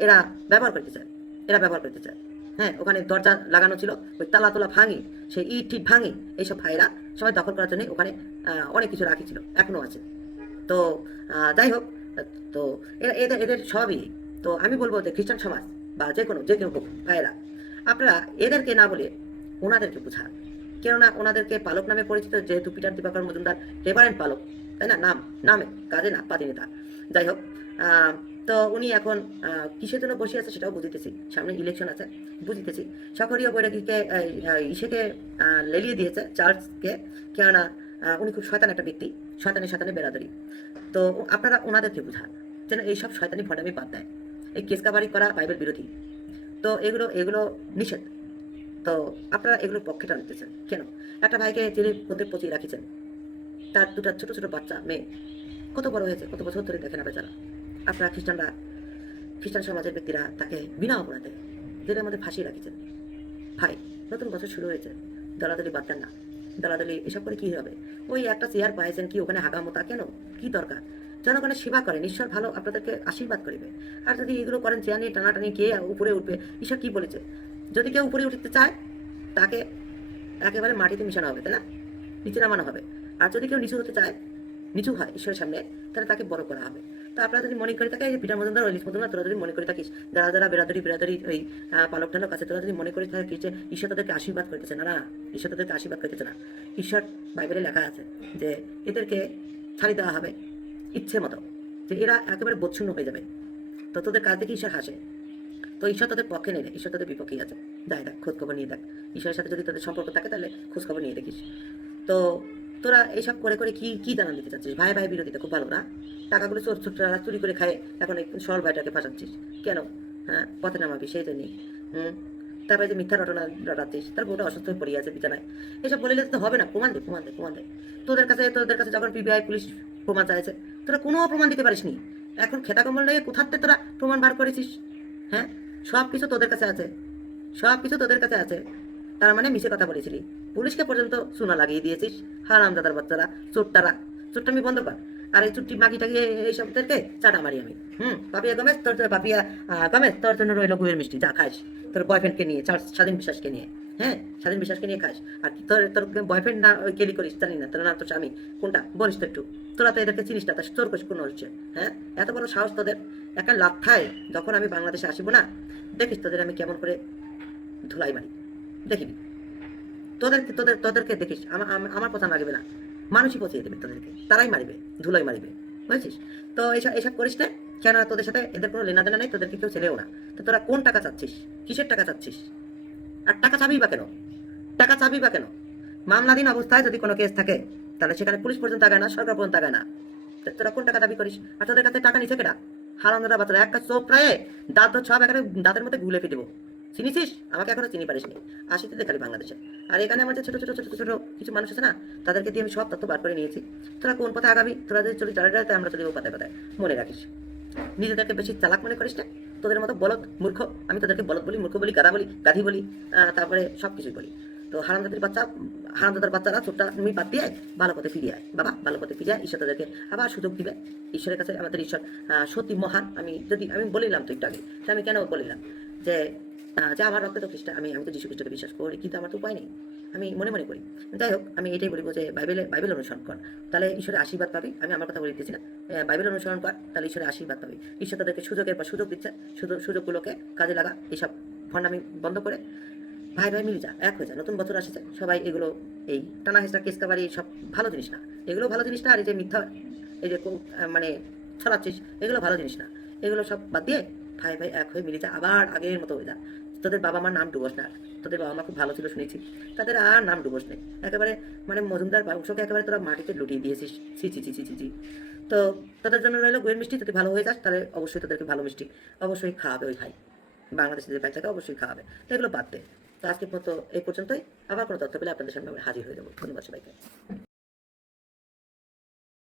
এরা ব্যবহার করতে চায়, এরা ব্যবহার করতে চায়। হ্যাঁ, ওখানে দরজা লাগানো ছিল, ওই তালা তোলা ভাঙি, সেই ইট টিট ভাঙি, এইসব ভাইয়েরা সবাই দখল করার জন্য ওখানে অনেক কিছু রাখিছিল, এখনও আছে। তো যাই হোক, তো এরা এদের এদের সবই। তো আমি বলবো যে খ্রিস্টান সমাজ বা যে কেউ হোক ভাইয়েরা, আপনারা এদেরকে না বলে ওনাদেরকে বোঝান। কেননা ওনাদেরকে পালক নামে পরিচিত, যেহেতু পিটার দিবাকর মজুমদার রেভারেন্ট পালক, তাই না? নামে কাজে না, পাতি নেতা। যাই হোক, তো উনি এখন কিসের জন্য বসে আছে সেটাও বুঝিতেছি, সামনে ইলেকশন আছে, বুঝিতেছি। সকরীয় বৈরাগীকে ইসেকে লেলিয়ে দিয়েছে, চার্চকে, কেননা উনি খুব শয়তান একটা ব্যক্তি, শয়তানে বেরাদারি। তো আপনারা ওনাদেরকে বোঝান যেন এইসব শয়তানি ফটামি বাদ দেয়। এই কেসকাবারি করা বাইবেল বিরোধী, তো এগুলো নিষেধ। তো আপনারা এগুলোর পক্ষে টানতেছেন কেন? একটা ভাইকে জেলের মধ্যে পচিয়ে রাখিছেন, তার 2টা ছোট ছোট বাচ্চা মেয়ে কত বড় হয়েছে, কত বছর ধরে দেখে না বেচারা। আপনারা খ্রিস্টান সমাজের ব্যক্তিরা তাকে বিনা অপরাধে জেলের মধ্যে ফাঁসিয়ে রাখিছেন। ভাই, নতুন বছর শুরু হয়েছে, দলাদলি বাদ দেন না। দলাদলি এসব করে কী হবে? ওই একটা চেয়ার পাইছেন, কি ওখানে হাগামতা কেন? কি দরকার? জনগণের সেবা করেন, ঈশ্বর ভালো আপনাদেরকে আশীর্বাদ করিবে। আর যদি এগুলো করেন চেয়ার নিয়ে টানাটানি, কে উপরে উঠবে? ঈশ্বর কি বলেছে? যদি কেউ উপরে উঠতে চায় তাকে একেবারে মাটিতে মিশানো হবে, তাই না? নিচে নামানো হবে। আর যদি কেউ নিচু হতে চায়, নিচু হয় ঈশ্বরের সামনে, তাহলে তাকে বড় করা হবে। তো আপনারা যদি মনে করে থাকে যে পিটার মজুমদার ইলিশ মজুমদার তোরা যদি মনে করে থাকিস যারা যারা বেরাদরি ওই পালক টালক আছে তোরা যদি মনে করে থাকিস যে ঈশ্বর তাদেরকে আশীর্বাদ করতেছে না, না ঈশ্বর তাদেরকে আশীর্বাদ করতেছে না। ঈশ্বর বাইবেলে লেখা আছে যে এদেরকে ছাড়ি দেওয়া হবে ইচ্ছে মতো, যে এরা একেবারে বোচ্ছন্ন হয়ে যাবে। তো তোদের কাছ থেকে ঈশ্বর হাসে। তো ঈশ্বর তাদের পক্ষে নেই, ঈশ্বর তাদের বিপক্ষেই আছে। যাই দেখ, খোঁজ খবর নিয়ে দেখ, ঈশ্বরের সাথে যদি তাদের সম্পর্ক থাকে তাহলে খোঁজ খবর নিয়ে দেখিস। তো তোরা এইসব করে করে কি কি জানান দিতে চাচ্ছিস? ভাই ভাই বিরোধিতা খুব ভালো না, টাকাগুলো চোরা চুরি করে খায়, এখন এই সরল ভাইটাকে ফাঁসাচ্ছিস কেন? হ্যাঁ, পথে নামাবি সেই জন্যই। তারপরে যে মিথ্যা রটনা রটাচ্ছিস, তার বউটা অসুস্থ হয়ে পড়ে আছে বিছানায়, এসব বলিলে তো হবে না। প্রমাণ দে, প্রমাণ দে, প্রমাণ দে। তোদের কাছে যখন পিবিআই পুলিশ প্রমাণ চাইছে, তোরা কোনো প্রমাণ দিতে পারিস নি। এখন খেতা কম্বল নিয়ে কোথাতে তোরা প্রমাণ বার করেছিস? হ্যাঁ, সব কিছু তোদের কাছে আছে, সব কিছু তোদের কাছে আছে। তার মানে মিশে কথা বলেছিলি, পুলিশকে পর্যন্ত সোনা লাগিয়ে দিয়েছিস। হারামজাদার বাচ্চারা, চোট্টামি বন্ধ কর। আর এই চুট্টি মাগি টাগিয়ে এইসবদেরকে চাটা মারি আমি। পাপিয়া গমেজ পাপিয়া গমেজ তোর জন্য রইল গুয়ের মিষ্টি, যা খাস তোর বয়ফ্রেন্ডকে নিয়ে, স্বাধীন বিশ্বাসকে নিয়ে। হ্যাঁ, স্বাধীন বিশ্বাসকে নিয়ে খাস। আর তোর তোর বয়ফ্রেন্ড না ওই কেলি করিস জানি না, তোর না তোর স্বামী কোনটা বলিস তো একটু। তোরা তো এদেরকে চিনিস না, তা তোর কোন হচ্ছে? হ্যাঁ, এত বড় সাহস তোদের! একটা লাথায় যখন আমি বাংলাদেশে আসিব না, দেখিস তোদের আমি কেমন করে ধুলাই মারি, দেখিবি। তোদেরকে দেখিস, আমার কথা লাগবে না, মানুষই পচিয়ে দেবে তোদেরকে, তারাই মারিবে, ধুলাই মারিবে, বুঝছিস? তো এসব করিস না কেন? তোদের সাথে এদের কোনো লেনা দেনা নেই, তোদেরকে কেউ ছেলেও না। তো তোরা কোন টাকা চাচ্ছিস? কিসের টাকা চাচ্ছিস? আর টাকা চাবি বা কেন? টাকা চাবি বা কেন? মামলাধীন অবস্থায় যদি কোনো কেস থাকে তাহলে সেখানে পুলিশ পর্যন্ত আগায় না, সরকার পর্যন্ত আগায় না। তোরা কোন টাকা দাবি করিস? আর তোদের কাছে টাকা নিচে কেটা? হারামজাদা বাচ্চারা, একটা চোখ প্রায় দাঁত সব এখানে দাঁতের মধ্যে গুলে ফেটে দেবো। চিনিছিস? আমাকে এখনো চিনি পারিসনি, আসিতে দেখালি বাংলাদেশে। আর এখানে আমার যে ছোট ছোট ছোট ছোট কিছু মানুষ আছে না, তাদেরকে দিয়ে আমি সব তথ্য বার করে নিয়েছি। তোরা কোন পথে আগাবি? তোরা যদি চলি চালাতে, আমরা চলি ও পাতায় পাতায়। মনে রাখিস, নিজেদেরকে বেশি চালাক মনে করিস না। তোদের মতো বলদ মূর্খ, আমি তোদেরকে বলদ বলি, মূর্খ বলি, গাধা বলি, গাধি বলি, তারপরে সব কিছুই বলি। তো হারামজাদার বাচ্চারা চোখটা তুমি বাদ দিয়ে ভালো পথে ফিরিয়ে আয় বাবা, ভালো পথে ফিরিয়ে আয়। ঈশ্বর তাদেরকে আবার সুযোগ দিবে। ঈশ্বরের কাছে আমাদের ঈশ্বর সত্যি মহান। আমি বলিলাম তো একটু আগে, আমি কেন বলিলাম যে যে আমার রক্তে তো খ্রিস্টান, আমি তো যীশু খ্রিস্টকে বিশ্বাস করি, কিন্তু আমার তো উপায় নেই, আমি মনে মনে করি। যাই হোক, আমি এটাই বলবো যে বাইবেল অনুসরণ কর, তাহলে ঈশ্বরের আশীর্বাদ পাবি। আমি আমার কথা বলতেছি না, বাইবেল অনুসরণ কর, তাহলে ঈশ্বরের আশীর্বাদ পাবি। ঈশ্বর তাদেরকে সুযোগের পর সুযোগ দিচ্ছে, সুযোগগুলোকে কাজে লাগা। এইসব ভণ্ডামি বন্ধ করে ভাই ভাই মিলে যা, এক হয়ে যা। নতুন বছর আসছে, সবাই এগুলো এই টানা হেঁচড়া কেসকাবারি সব ভালো জিনিস না, এগুলো ভালো জিনিস না। আর এই যে মিথ্যা এই যে মানে ছড়াচ্ছিস, এগুলো ভালো জিনিস না। এগুলো সব বাদ দিয়ে ভাই ভাই এক হয়ে মিলে যা, আবার আগের মতো হয়ে যা। তোদের বাবা মার নাম ডুবোস না। তোদের বাবা মা খুব ভালো ছিল শুনেছি, তাদের আর নাম ডুবোস নেই একেবারে। মানে মজুমদার বংশকে একেবারে তোরা মাটিতে লুটিয়ে দিয়েছিস। ছি ছি ছি ছি ছি ছি। তো তাদের জন্য রইলো গুয়ের মিষ্টি, যদি ভালো হয়ে যাস তাহলে অবশ্যই তোদেরকে ভালো মিষ্টি অবশ্যই খাওয়াবে ওই ভাই, বাংলাদেশে যে ভাই থাকে অবশ্যই খাওয়াবে। তো এগুলো বাদ দে। তো আজকের মতো এই পর্যন্তই, আবার কোনো তথ্য পেলে আপনাদের সামনে আমি হাজির হয়ে যাবো। ধন্যবাদ সবাইকে।